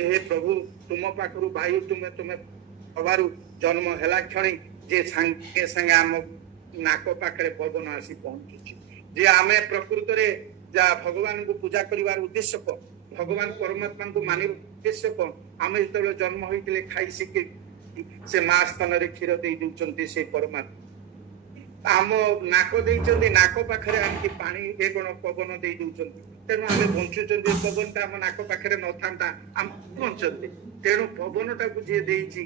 ହେ ପ୍ରଭୁ ତୁମ ପାଖରୁ ବାୟୁ ତୁମେ ହବାରୁ ଜନ୍ମ ହେଲା କ୍ଷଣି ଯେ ସାଙ୍ଗେ ସାଙ୍ଗେ ଆମ ନାକ ପାଖରେ ପବନ ଆସି ପହଞ୍ଚୁଛି ଯେ ଆମେ ପ୍ରକୃତରେ जा भगवान को पूजा करिवार उद्देश्य को भगवान परमात्मा को मानिब उद्देश्य को आमे जतबे जन्म होइतिले खाइ सिके से मां स्तन रे क्षीर देई दउचंती से परमात्मा आम नाक देइचंती नाक पाखरे आमकी पानी ए कोन पवन देई दउचंती तेणु आमे बंचुचंती पवन ता आम नाक पाखरे न थांता आम बंचंती तेणु पवन टाकू जे देइची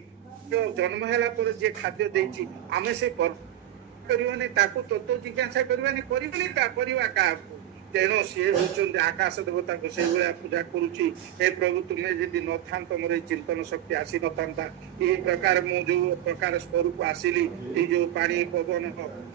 तो जन्म होला पर जे खाद्य देइची आमे से करिवानी ताकू तत्व जिज्ञासा करिवानी करिवानी का करिवा का तेणु सी हूँ आकाश देवता को से पूजा करुच्ची हे प्रभु तुम्हें यदि न था मोर चिंतन शक्ति आसी न था ये प्रकार मु जो प्रकार स्वरूप आसिली ये जो पानी पवन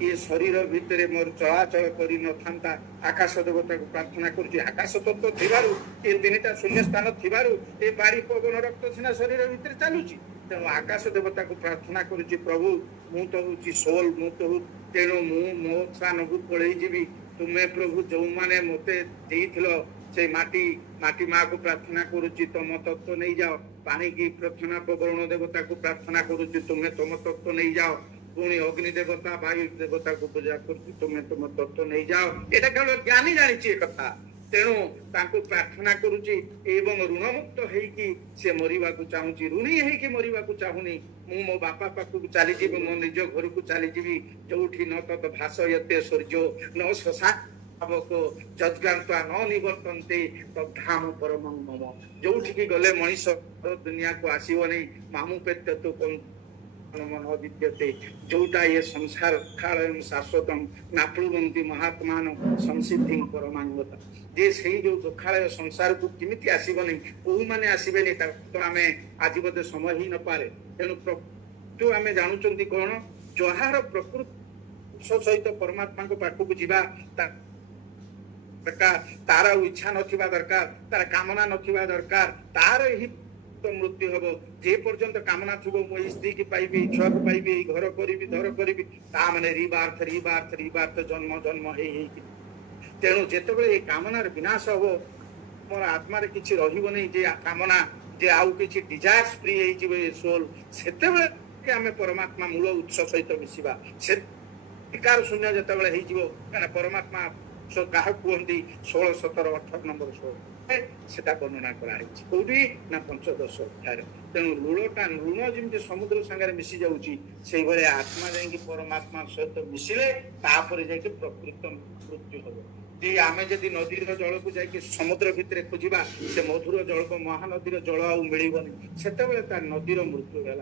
ये शरीर भितर मोर चलाचल कर न था आकाश देवता को प्रार्थना करुच्ची आकाश तत्व थिबारु ये तीनटा शून्य स्थान थिबारु ये पानी पवन रक्त सीना शरीर भितर चलुची तेणु आकाश देवता को प्रार्थना करुच्ची प्रभु मु तो हूँ सोल मु तो हूँ तेणु मु मो स्थान को पलि जीवी तुम्हें प्रभु जो माने मते देइथिलो से माटी माटी माँ को प्रार्थना करुच्ची तुम तत्व नहीं जाओ पानी की प्रार्थना वरुण देवता को प्रार्थना करुच्ची तुम्हें तुम तत्व नहीं जाओ पुणी अग्नि देवता वायु देवता को पूजा करुच्ची तुम्हें तुम तत्व नहीं जाओ एटा केवल ज्ञानी जानिछि ए कथा तेणु तांको प्रार्थना करुच्ची एवं ऋणमुक्त हेइकी से मरिबा को चाहूची ऋणी हेइकी मरिबा को चाहुनी मु मो बापा पाखु चली जीवी मो निज घर को चली जीवी जोठी न तत भासयते सूर्य न शशा को जज्ञान्त्वा न निवर्तन्ते तद्धाम परमं मम जोठी की गले मनीष दुनिया को आसीबनी मामु पेत्य तो मन विद्यते जोटा ये संसार काल शाश्वतम नाप्लुवन्ति महात्मान संसिद्धि परमांगता जे सेही जो दुखालय संसार को किमिति आसीबनी ओ माने आसीबेनी तो आमे आज बोधे समय ही न पारे तेणु जो आमे जानुचंती कोन जहार प्रकृति सहित परमात्मा को पाखु जीवा दरकार तार इच्छा नथिबा दरकार तार कामना नथिबा दरकार तार ही मृत्यु हम जे पर्यंत कामना थुबो मो स्त्री की पाइबी छुआ को पाइबी घर करिबी धर करिबी ता माने रिबार्थ जन्म जन्म हे तेणु जेतेबेले ए कामनार विनाश हबो मोर आत्मा रे किछि रहिबो नै जे कामना जे आउ किछि डिजायर्स फ्री हे जिवे सोल सेतेबेले के हमें परमात्मा मूल उत्स सहित मिसिबा से विकार शून्य जेतेबेले हे जिवो काना परमात्मा सो काह कुहंती 16 17 18 नंबर 16 सेटा वर्णना कराई कोठी ना पंचदश अध्याय तेणु लूणटा लूण जमी समुद्र संगे मिसी जाऊँगी से भाई आत्मा जाकि परमात्मा सहित मिसिले तापर जाकि प्रकृत मृत्यु हम जे आमे जदि नदी जल को जाकि समुद्र भितर खोजा से मधुर जल को महानदी जल आ मिलबनी सेतेबेले तार नदीर मृत्यु है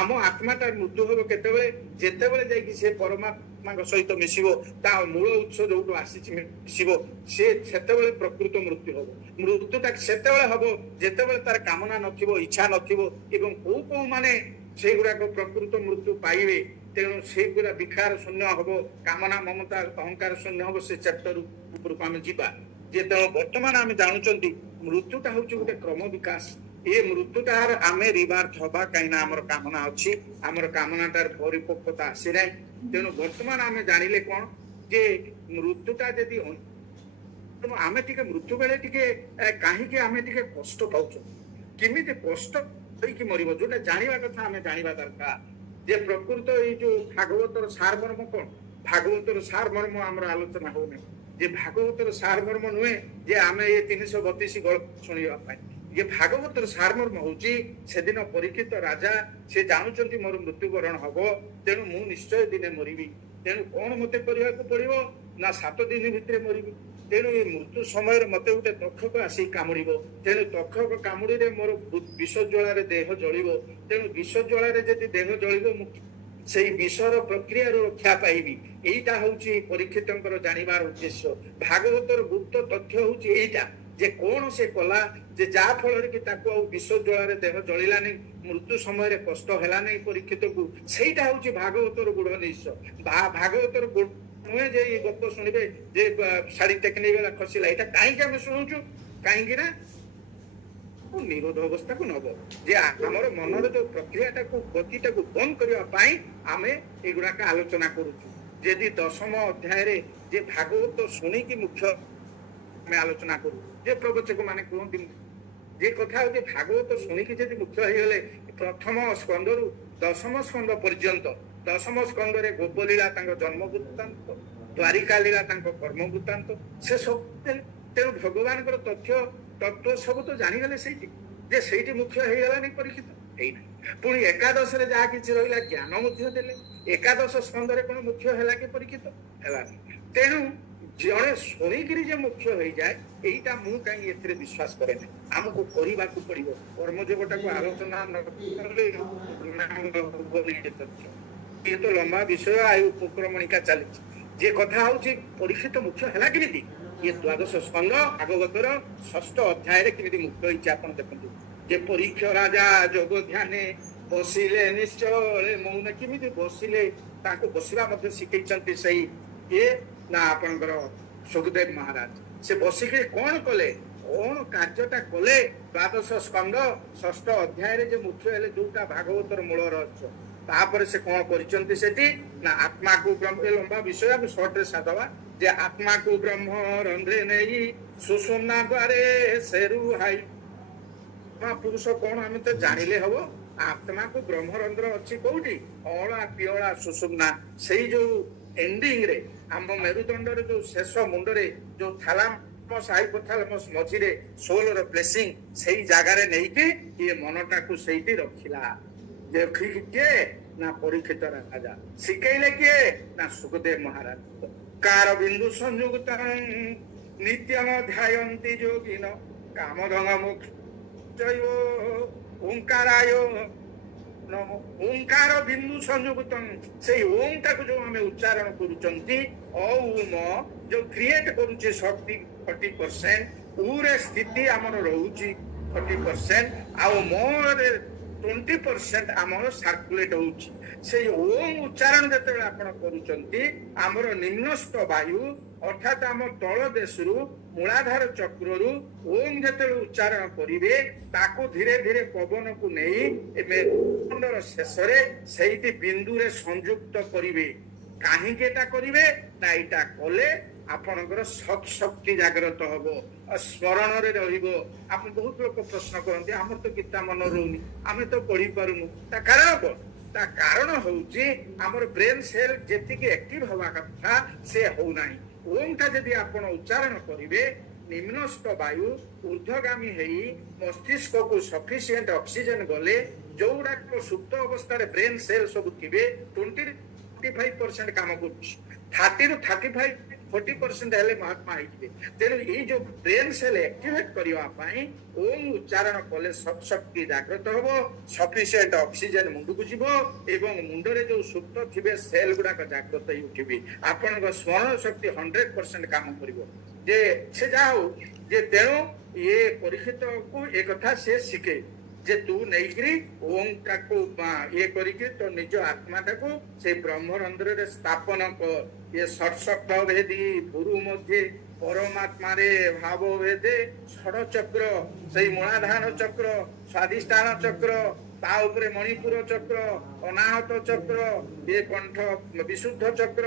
आम आत्माटार मृत्यु हम केतेबेले जेतेबेले जाकि से परमात्मा सहित मिसिबो ता मूल उत्स जो आसी मिसिबो से सेतेबेले प्रकृत मृत्यु हम मृत्युटा सेतेबेले हबो जेतेबेले तार कामना नथिबो इच्छा नथिबो एवं को माने से गुरा को प्रकृत मृत्यु पाइबे तेणु से गुरा विकार शून्य हबो कामना ममता अहंकार शून्य हबो से चैप्टर ऊपर को आमे जीवा जे तेणु वर्तमान आमे जानुचंती मृत्युटा होची गोटे क्रम विकास ये मृत्युटार आमे रिबार्थ हबा काइना हमर कामना अछि हमर कामनाटार परिपक्वता आसी नै तेणु वर्तमान आमे जानिले कोन जे मृत्युटा यदि आमे टिके मृत्यु बेले टिके काहे कि आमे टिके कष्ट पाउछ किमिति कष्ट होइकि मरिबो जोटा जानिबा कथा आमे जानिबा दरकार जे प्रकृत ये जो भागवतर सारमर्म कोन भागवतर सारमर्म हमर आलोचना होने जे भागवतर सारमर्म नुहे जे आमे ये 332 गल्प सुनिबा पाई ये भागवतर सारमर्म होची सेदिन परीक्षित राजा से जानुचंती मोर मृत्युवरण हबो तेणु मु निश्चय दिने मरिबी तेणु कोन मते करिया को पड़िबो ना 7 दिन भितरे मरिबी तेणु ये मृत्यु समय मत गोटे तक्षक आसी कामुड़ो तेणु तक्षक कामुड़ी मोर विष ज्वाल देह जल तेणु विष ज्वाल देह जल से विषर प्रक्रिया रक्षा पाइबी यहीटा हूँ परीक्षित जानवर उद्देश्य भागवतर गुप्त तथ्य हूँ यहीटा जे कौन से कला जे जा फल कि विष ज्वाल देह जलिला नहीं मृत्यु समय कष्ट है नहीं परीक्षित को सहीटा हूँ भागवतर गुड़ निश्चय भागवतर गुड़ नुहे जे ये गप शुणवे जे शाड़ी टेक्निक वाला खसीला एटा काहे के हम सुनुचु काहे कि ना निरोध अवस्था को नब जे हमर मनर जो प्रक्रियाटा को गतिटा को बंद करबा पाई आमे एगुडा का आलोचना करूछु यदि 10म अध्याय रे जे भागवत सुनी की मुख्य में आलोचना करू जे प्रवचक माने कहंती जे कथा जे भागवत सुनी की यदि मुख्य हे गेले प्रथम स्कंद रु 10म स्कंद पर्यंत 10म स्कंद रे गोपलीला तांग जन्म वृत्तांत ଦ୍ୱାରିକା ଲୀଳା ତାଙ୍କ କର୍ମ ବୃତ୍ତାନ୍ତ ସେ ସବୁ ତେଣୁ ଭଗବାନଙ୍କର ତତ୍ଵ ସବୁ ତ ଜାଣିଗଲେ ସେଇଠି ଯେ ସେଇଠି ମୁଖ୍ୟ ହେଇଗଲାନି ପରୀକ୍ଷିତ ହେଇନାହିଁ। ପୁଣି ଏକାଦଶରେ ଯାହା କିଛି ରହିଲା ଜ୍ଞାନ ମଧ୍ୟ ଦେଲେ। ଏକାଦଶ ସ୍କନ୍ଧରେ କଣ ମୁଖ୍ୟ ହେଲା କି ପରୀକ୍ଷିତ ହେଲାନି। ତେଣୁ ଜଣେ ଶୁଣିକିରି ଯେ ମୁଖ୍ୟ ହେଇଯାଏ ଏଇଟା ମୁଁ କାହିଁକି ଏଥିରେ ବିଶ୍ୱାସ କରେ ନାହିଁ। ଆମକୁ କରିବାକୁ ପଡିବ। କର୍ମଯୋଗଟାକୁ ଆଲୋଚନା ନ କଲେ ଇଏ ତ ଲମ୍ବା ବିଷୟ ଆଉ ଉପକ୍ରମଣିକା ଚାଲିଛି। ଯେ କଥା ହଉଛି ପରୀକ୍ଷିତ ମୁଖ୍ୟ ହେଲା କେମିତି, ଇଏ ଦ୍ୱାଦଶ ସ୍କନ୍ଧ ଭାଗବତର 6ଠ ଅଧ୍ୟାୟରେ କେମିତି ମୁଖ୍ୟ ହେଇଛି ଆପଣ ଦେଖନ୍ତୁ। ଯେ ପରୀକ୍ଷ ରାଜା ଯୋଗ ଧ୍ୟାନେ ବସିଲେ ନିଶ୍ଚୟ ମୌନ, କେମିତି ବସିଲେ ତାଙ୍କୁ ବସିବା ମଧ୍ୟ ଶିଖେଇଛନ୍ତି ସେଇ ଇଏ ନା ଆପଣଙ୍କର ସୁଖଦେବ ମହାରାଜ। ସେ ବସିକି କଣ କଲେ, କଣ କାର୍ଯ୍ୟଟା କଲେ, ଦ୍ୱାଦଶ ସ୍କନ୍ଧ 6ଠ ଅଧ୍ୟାୟରେ ଯେ ମୁଖ୍ୟ ହେଲେ ଯୋଉଟା ଭାଗବତର ମୂଳ ରହସ୍ୟ, ତାପରେ ସେ କଣ କରିଛନ୍ତି ସେଠି ନା ଆତ୍ମାକୁ ବ୍ରହ୍ମ, ଲମ୍ବା ବିଷୟ ଆମେ ସର୍ଟରେ ସାଧବା ଯେ ଆତ୍ମାକୁ ବ୍ରହ୍ମ ରନ୍ଧ୍ରେ ନେଇ ସୁଷୁମ୍ନା ଦ୍ୱାରେ ସେରୁ ହାଇ। ପୁରୁଷ କଣ ଆମେ ତ ଜାଣିଲେ ହବ। ଆତ୍ମାକୁ ବ୍ରହ୍ମରନ୍ଧ୍ର ଅଛି କୋଉଠି, ଅଁଳା ପିଅଳା ସୁଷୁମ୍ନା। ସେଇ ଯୋଉ ଏଣ୍ଡିଂ ରେ ଆମ ମେରୁଦଣ୍ଡରେ ଯୋଉ ଶେଷ ମୁଣ୍ଡରେ ଯୋଉ ଥାଲାମସ ହାଇପୋଥାଲାମସ ମଝିରେ ସୋଲର ପ୍ଲେସିଂ, ସେଇ ଜାଗାରେ ନେଇକି ଇଏ ମନଟାକୁ ସେଇଠି ରଖିଲା। କିଏ ନା ପରୀକ୍ଷିତ ରାଜା। ଶିଖେଇଲେ କିଏ ନା ସୁଖଦେବ ମହାରାଜ। କାର ବିନ୍ଦୁ ସଂଯୁକ୍ତ ନିତ୍ୟମ ଧ୍ୟାୟନ୍ତି ଯୋଗିନ କାମଧନ ମୁଖ୍ୟ ଓଙ୍କାରାୟ ନମ। ଓଙ୍କାର ବିନ୍ଦୁ ସଂଯୁକ୍ତ, ସେଇ ଓଂଟାକୁ ଯୋଉ ଆମେ ଉଚ୍ଚାରଣ କରୁଛନ୍ତି, ଔମ ଯୋଉ କ୍ରିଏଟ କରୁଛି ଶକ୍ତି 40%, ଉରେ ସ୍ଥିତି ଆମର ରହୁଛି 40%, ଆଉ ମୋରେ 20% ଆମର ସାର୍କୁଲେଟ ହଉଛି। ସେଇ ଓಂ ଉଚ୍ଚାରଣ ଯେତେବେଳେ ଆପଣ କରୁଛନ୍ତି, ଆମର ନିମ୍ନସ୍ଥ ବାୟୁ ଅର୍ଥାତ୍ ଆମ ତଳ ଦେଶରୁ ମୂଳାଧାର ଚକ୍ରରୁ ଓಂ ଯେତେବେଳେ ଉଚ୍ଚାରଣ କରିବେ, ତାକୁ ଧୀରେ ଧୀରେ ପବନକୁ ନେଇ ମେରୁଦଣ୍ଡର ଶେଷରେ ସେଇଠି ବିନ୍ଦୁରେ ସଂଯୁକ୍ତ କରିବେ। କାହିଁକି ଏଟା କରିବେ ନା ଏଇଟା କଲେ ଆପଣଙ୍କର ସତ୍ ଶକ୍ତି ଜାଗ୍ରତ ହବ, ସ୍ମରଣରେ ରହିବ। ଆପଣ ବହୁତ ଲୋକ ପ୍ରଶ୍ନ କରନ୍ତି ଆମର ତ ଗୀତା ମନେ ରହୁନି, ଆମେ ତ ପଢି ପାରୁନୁ। ତା କାରଣ କଣ? ତା କାରଣ ହଉଛି ଆମର ବ୍ରେନ ସେଲ ଯେତିକି ଆକ୍ଟିଭ ହବା କଥା ସେ ହଉନାହିଁ। ଓଂଟା ଯଦି ଆପଣ ଉଚ୍ଚାରଣ କରିବେ, ନିମ୍ନସ୍ଥ ବାୟୁ ଊର୍ଦ୍ଧ୍ୱଗାମୀ ହେଇ ମସ୍ତିଷ୍କକୁ ସଫିସିଏଣ୍ଟ ଅକ୍ସିଜେନ ଗଲେ, ଯୋଉଗୁଡାକ ସୁପ୍ତ ଅବସ୍ଥାରେ ବ୍ରେନ ସେଲ ସବୁ ଥିବେ 20-25% କାମ କରୁଛି, 30-35-40% ହେଲେ ମହାତ୍ମା ହେଇଯିବେ। ତେଣୁ ଏଇ ଯୋଉ ବ୍ରେନ ସେଲ ଆକ୍ଟିଭେଟ କରିବା ପାଇଁ ଓಂ ଉଚ୍ଚାରଣ କଲେ ସତ୍ ଶକ୍ତି ଜାଗ୍ରତ ହବ, ସଫିସିଏଣ୍ଟ ଅକ୍ସିଜେନ ମୁଣ୍ଡକୁ ଯିବ ଏବଂ ମୁଣ୍ଡରେ ଯୋଉ ସୁପ୍ତ ଥିବେ ସେଲ ଗୁଡାକ ଜାଗ୍ରତ ହେଇ ଉଠିବେ। ଆପଣଙ୍କ ସ୍ମରଣ ଶକ୍ତି 100% କାମ କରିବ। ଯେ ସେ ଯାହା ହଉ ଯେ ତେଣୁ ଇଏ ପରୀକ୍ଷିତକୁ ଏ କଥା ସେ ଶିଖେ ଯେ ତୁ ନେଇକିରି ଓଂଟାକୁ ଇଏ କରିକି ତ ନିଜ ଆତ୍ମାଟାକୁ ସେଇ ବ୍ରହ୍ମରନ୍ଧ୍ରରେ ସ୍ଥାପନ କର। ଇଏ ଷଟ୍ଶକ୍ତ ଭେଦୀ ଭୁରୁ ମଧ୍ୟରେ ପରମାତ୍ମାରେ ଭାବ ଭେଦେ ଷଡ଼ ଚକ୍ର, ସେଇ ମୂଳାଧାର ଚକ୍ର, ସ୍ୱାଧିଷ୍ଠାନ ଚକ୍ର, ତା ଉପରେ ମଣିପୁର ଚକ୍ର, ଅନାହତ ଚକ୍ର, ଇଏ କଣ୍ଠ ବିଶୁଦ୍ଧ ଚକ୍ର,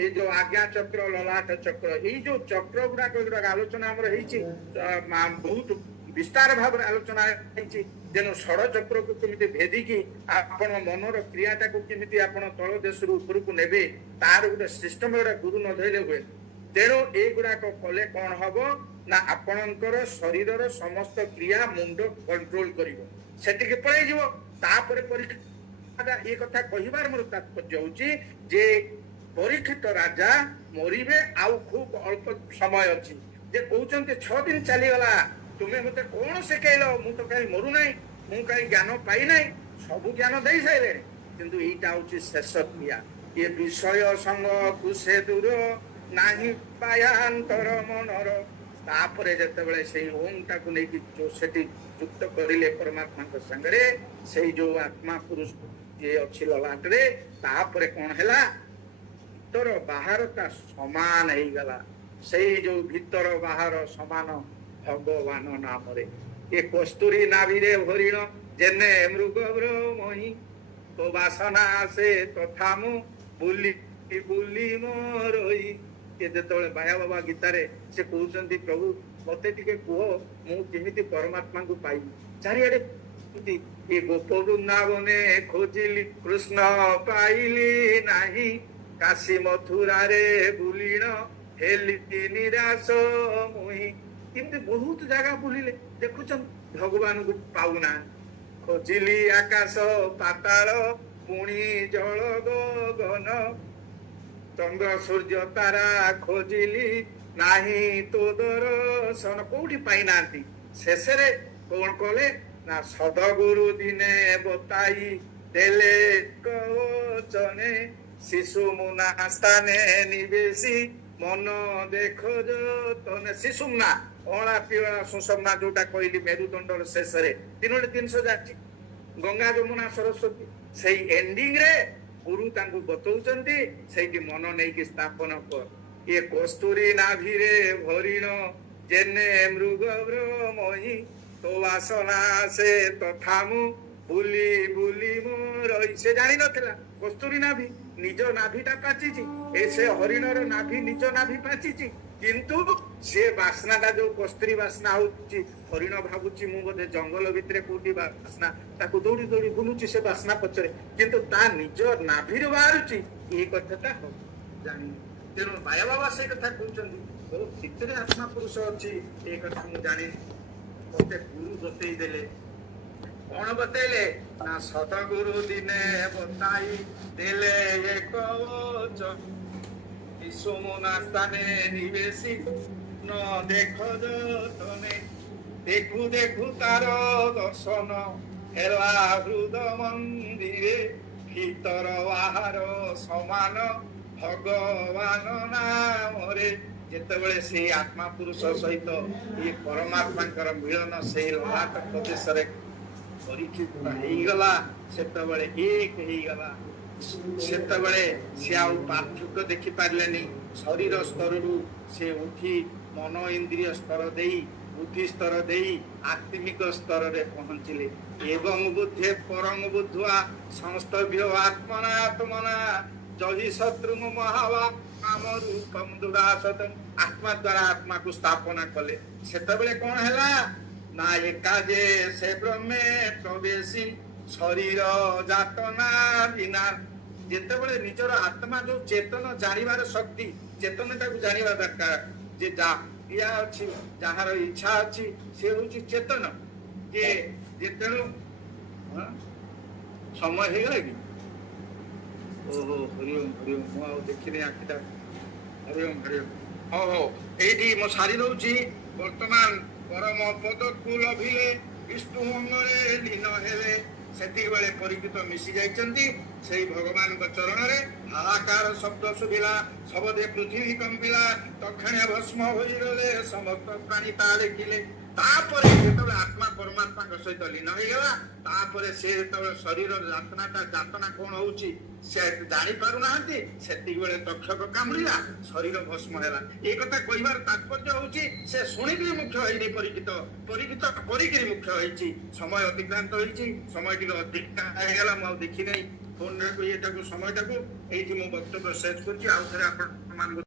ଏଇ ଯୋଉ ଆଜ୍ଞା ଚକ୍ର, ଲଲାଟ ଚକ୍ର, ଏଇ ଯୋଉ ଚକ୍ର ଗୁଡାକ ଆଲୋଚନା ଆମର ହେଇଛି, ବହୁତ ବିସ୍ତାର ଭାବରେ ଆଲୋଚନା ହେଇଛି। ତେଣୁ ଷଡ଼ ଚକ୍ରକୁ କେମିତି ଭେଦିକି ଆପଣ ମନର କ୍ରିୟାଟାକୁ କେମିତି ଆପଣ ତଳ ଦେଶରୁ ଉପରକୁ ନେବେ, ତାର ଗୋଟେ ସିଷ୍ଟମ ଗୋଟେ ଗୁରୁ ନ ଧଇଲେ ହୁଏ। ତେଣୁ ଏଇଗୁଡାକ କଲେ କଣ ହବ ନା ଆପଣଙ୍କର ଶରୀରର ସମସ୍ତ କ୍ରିୟା ମୁଣ୍ଡ କଣ୍ଟ୍ରୋଲ କରିବ, ସେଠିକି ପଳେଇଯିବ। ତାପରେ ପରୀକ୍ଷା ଏ କଥା କହିବାର ମୋର ତାତ୍ପର୍ଯ୍ୟ ହଉଛି ଯେ ପରୀକ୍ଷିତ ରାଜା ମରିବେ ଆଉ ଖୁବ ଅଳ୍ପ ସମୟ ଅଛି। ଯେ କହୁଛନ୍ତି 6 ଦିନ ଚାଲିଗଲା, ତୁମେ ମତେ କଣ ଶିଖେଇଲ, ମୁଁ ତ କାହିଁ ମରୁନାହିଁ, ମୁଁ କାହିଁ ଜ୍ଞାନ ପାଇନାହିଁ, ସବୁ ଜ୍ଞାନ ଦେଇ ସାରିଲେଣି, କିନ୍ତୁ ଏଇଟା ହଉଛି ଶେଷ କ୍ରିୟା। ଏ ବିଷୟ ସଙ୍ଗକୁ ସେ ଦୂର ନାହିଁ ପାୟାନ୍ତର ମନର। ତାପରେ ଯେତେବେଳେ ସେଇ ଓଂଟାକୁ ନେଇକି ଯୋଉ ସେଠି ଯୁକ୍ତ କରିଲେ ପରମାତ୍ମାଙ୍କ ସାଙ୍ଗରେ, ସେଇ ଯୋଉ ଆତ୍ମା ପୁରୁଷ ଯିଏ ଅଛି ଲଲାଟରେ, ତାପରେ କଣ ହେଲା ଭିତର ବାହାରଟା ସମାନ ହେଇଗଲା। ସେଇ ଯୋଉ ଭିତର ବାହାର ସମାନ ଭଗବାନ ନାମରେ। ଏ କସ୍ତୁରୀ ନାଭିରେ ହରିଣ ଯେନେ ମୃଗ ମହି, ତୋ ବାସନା ସେ ତଥା ମୁଁ ବୁଲି ବୁଲି ମୋରଇ। ଏ ଯେତେବେଳେ ବାୟା ବାବା ଗୀତାରେ ସେ କହୁଛନ୍ତି ପ୍ରଭୁ ମତେ ଟିକେ କୁହ ମୁଁ କେମିତି ପରମାତ୍ମାଙ୍କୁ ପାଇବି। ଚାରିଆଡେ ଏ ଗୋପ ବୃନ୍ଦାବନେ ଖୋଜିଲି କୃଷ୍ଣ ପାଇଲି ନାହିଁ, କାଶୀ ମଥୁରାରେ ବୁଲି ପୁରୀଣ ହେଲି ନିରାଶ ମୁହିଁ ଏମିତି ବହୁତ ଜାଗା ବୁଲିଲେ ଦେଖୁଛନ୍ତି ଭଗବାନଙ୍କୁ ପାଉନାହାନ୍ତି। ଖୋଜିଲି ଆକାଶ ପାତାଳ ପୁଣି ଜଳ ଗଗନ ଚନ୍ଦ୍ର ସୂର୍ଯ୍ୟ ତାରା ଖୋଜିଲି ନାହିଁ ତୋ ଦର୍ଶନ କୋଉଠି ପାଇନାହାନ୍ତି। ଶେଷରେ କଣ କଲେ ନା ସଦଗୁରୁ ଦିନେ ବତାଇ ଦେଲେ କଚନେ ଶିଶୁ ମୁନା ସ୍ଥାନେ ନିବେଶୀ ମନ ଦେଖ ଯତନେ ଶିଶୁମ୍ନା ଅଁଳା ପିଅଳା ସୁଷମନା ଯୋଉଟା କହିଲି ମେରୁଦଣ୍ଡର ଶେଷରେ ତିନୋଟି ଜିନିଷ ଯାଉଛି ଗଙ୍ଗା ଯମୁନା ସରସ୍ୱତୀ ସେଇ ଏଣ୍ଡିଂ ରେ ଗୁରୁ ତାଙ୍କୁ ବତଉଛନ୍ତି ସେଇଠି ମନ ନେଇକି ସ୍ଥାପନ କର ଇଏ କସ୍ତୁରୀ ନାଭିରେ ଭରିଣ ଯେନେ ମୃଗ ଭ୍ରମହି ତୋ ବାସନା ସେ ତଥା ମୁଁ ବୁଲି ବୁଲି ମୋର ସେ ଜାଣିନଥିଲା କସ୍ତୁରୀ ନାଭି ନିଜ ନାଭିଟା ପାଚିଛି ଏ ସେ ହରିଣର ନାଭି ନିଜ ନାଭି ପାଚିଛି କିନ୍ତୁ ସେ ବାସ୍ନାଟା ଯୋଉ କସ୍ତୁରୀ ବାସ୍ନା ହଉଛି ହରିଣ ଭାବୁଛି ମୁଁ ବୋଧେ ଜଙ୍ଗଲ ଭିତରେ କୋଉଠି ବାସ୍ନା ତାକୁ ଦୌଡ଼ି ଦୌଡ଼ି ବୁଲୁଛି ସେ ବାସ୍ନା ପଛରେ କିନ୍ତୁ ତା ନିଜ ନାଭିରୁ ବାହାରୁଛି ଏଇ କଥାଟା ଜାଣିନି। ତେଣୁ ମାୟା ବାବା ସେଇ କଥା କହୁଛନ୍ତି ବହୁତ ଭିତରେ ଆତ୍ମା ପୁରୁଷ ଅଛି ଏ କଥା ମୁଁ ଜାଣିନି। ମତେ ଗୁରୁ ବତେଇ ଦେଲେ କଣ ବତେଇଲେ ନା ସତଗୁରୁ ଦିନେ ବତାଇ ଦେଲେ ଏକ ବିଶ୍ୱମନା ସ୍ଥାନେ ନିବେଶୀ ନ ଦେଖ ଯତନେ ଦେଖୁ ଦେଖୁ ତାର ଦର୍ଶନ ହେଲା ହୃଦ ମନ୍ଦିରେ ଭିତର ବାହାର ସମାନ ଭଗବାନ ନାମରେ ଯେତେବେଳେ ସେଇ ଆତ୍ମା ପୁରୁଷ ସହିତ ଏ ପରମାତ୍ମାଙ୍କର ମିଳନ ସେଇ ଲଲାଟ ପ୍ରଦେଶରେ ପରୀକ୍ଷିତ ହେଇଗଲା ସେତେବେଳେ ଏକ ହେଇଗଲା ସେତେବେଳେ ସେ ଆଉ ପାର୍ଥକ୍ୟ ଦେଖିପାରିଲେନି ଶରୀର ସ୍ତରରୁ ସେ ଉଠି ମନ ଇନ୍ଦ୍ରିୟ ସ୍ତର ଦେଇ ବୁଦ୍ଧି ସ୍ତର ଦେଇ ଆତ୍ମିକ ସ୍ତରରେ ପହଞ୍ଚିଲେ ଏବଂ ବୁଦ୍ଧେ ପରମ ବୁଦ୍ଧ୍ୱା ସଂସ୍ତଭ୍ୟ ଆତ୍ମନା ଜହି ଶତ୍ରୁ ମହାବା ଆମ ରୂପମ ଦୁରାସତ ଆତ୍ମା ଦ୍ୱାରା ଆତ୍ମାକୁ ସ୍ଥାପନା କଲେ ସେତେବେଳେ କଣ ହେଲା ନା ଏକା ଯେ ସେ ବ୍ରହ୍ମେ ପ୍ରବେଶୀ ଶରୀର ଯାତନା ବିନା ଯେତେବେଳେ ନିଜର ଆତ୍ମା ଯୋଉ ଚେତନ ଜାଣିବାର ଶକ୍ତି ଚେତନଟାକୁ ଜାଣିବା ଦରକାର ଯେ ଇୟା ଅଛି ଯାହାର ଇଚ୍ଛା ଅଛି ସେ ହଉଛି ଚେତନ ଯେ ଯେତେବେଳେ ସମୟ ହେଇଗଲା କି ଓହୋ ହରିଓମ ହରିଓମ ମୁଁ ଆଉ ଦେଖିନି ଆଖିଟା ହରିଓମ ହରିଓମ ହଉ ଏଇଠି ମୁଁ ସାରି ଦଉଛି ବର୍ତ୍ତମାନ ପରମ ପଦକୁ ଲଭିଲେ ବିଷ୍ଣୁ ଅଙ୍ଗରେ ଲୀନ ହେଲେ ସେତିକିବେଳେ ପରୀକ୍ଷିତ ମିଶି ଯାଇଛନ୍ତି ସେଇ ଭଗବାନଙ୍କ ଚରଣରେ ହାହାକାର ଶବ୍ଦ ଶୁଭିଲା ଶବଦେ ପୃଥିବୀ କମ୍ପିଲା ତକ୍ଷଣେ ଭସ୍ମ ହୋଇଗଲେ ସମସ୍ତ ପ୍ରାଣୀ ତା ଦେଖିଲେ ତାପରେ ଯେତେବେଳେ ଆତ୍ମା ପରମାତ୍ମାଙ୍କ ସହିତ ଲୀନ ହେଇଗଲା ତାପରେ ସେ ଯେତେବେଳେ ଶରୀର ଯାତନା କଣ ହଉଛି ସେ ଜାଣି ପାରୁନାହାନ୍ତି ସେତିକି ତକ୍ଷକ କାମୁଡ଼ିଲା ଶରୀର ଭସ୍ମ ହେଲା ଏଇ କଥା କହିବାର ତାତ୍ପର୍ଯ୍ୟ ହଉଛି ସେ ଶୁଣିକିରି ମୁଖ୍ୟ ହେଇନି ପରୀକ୍ଷିତ କରିକିରି ମୁଖ୍ୟ ହେଇଛି ସମୟ ଅତିକ୍ରାନ୍ତ ହେଇଛି ସମୟ ଟିକେ ଅଧିକ ହେଇଗଲା ମୁଁ ଆଉ ଦେଖିନାହିଁ ଫୋନରେ ଇଏଟାକୁ ସମୟଟାକୁ ଏଇଠି ମୁଁ ବକ୍ତବ୍ୟ ଶେଷ କରୁଛି ଆଉ ଥରେ ଆପଣମାନଙ୍କୁ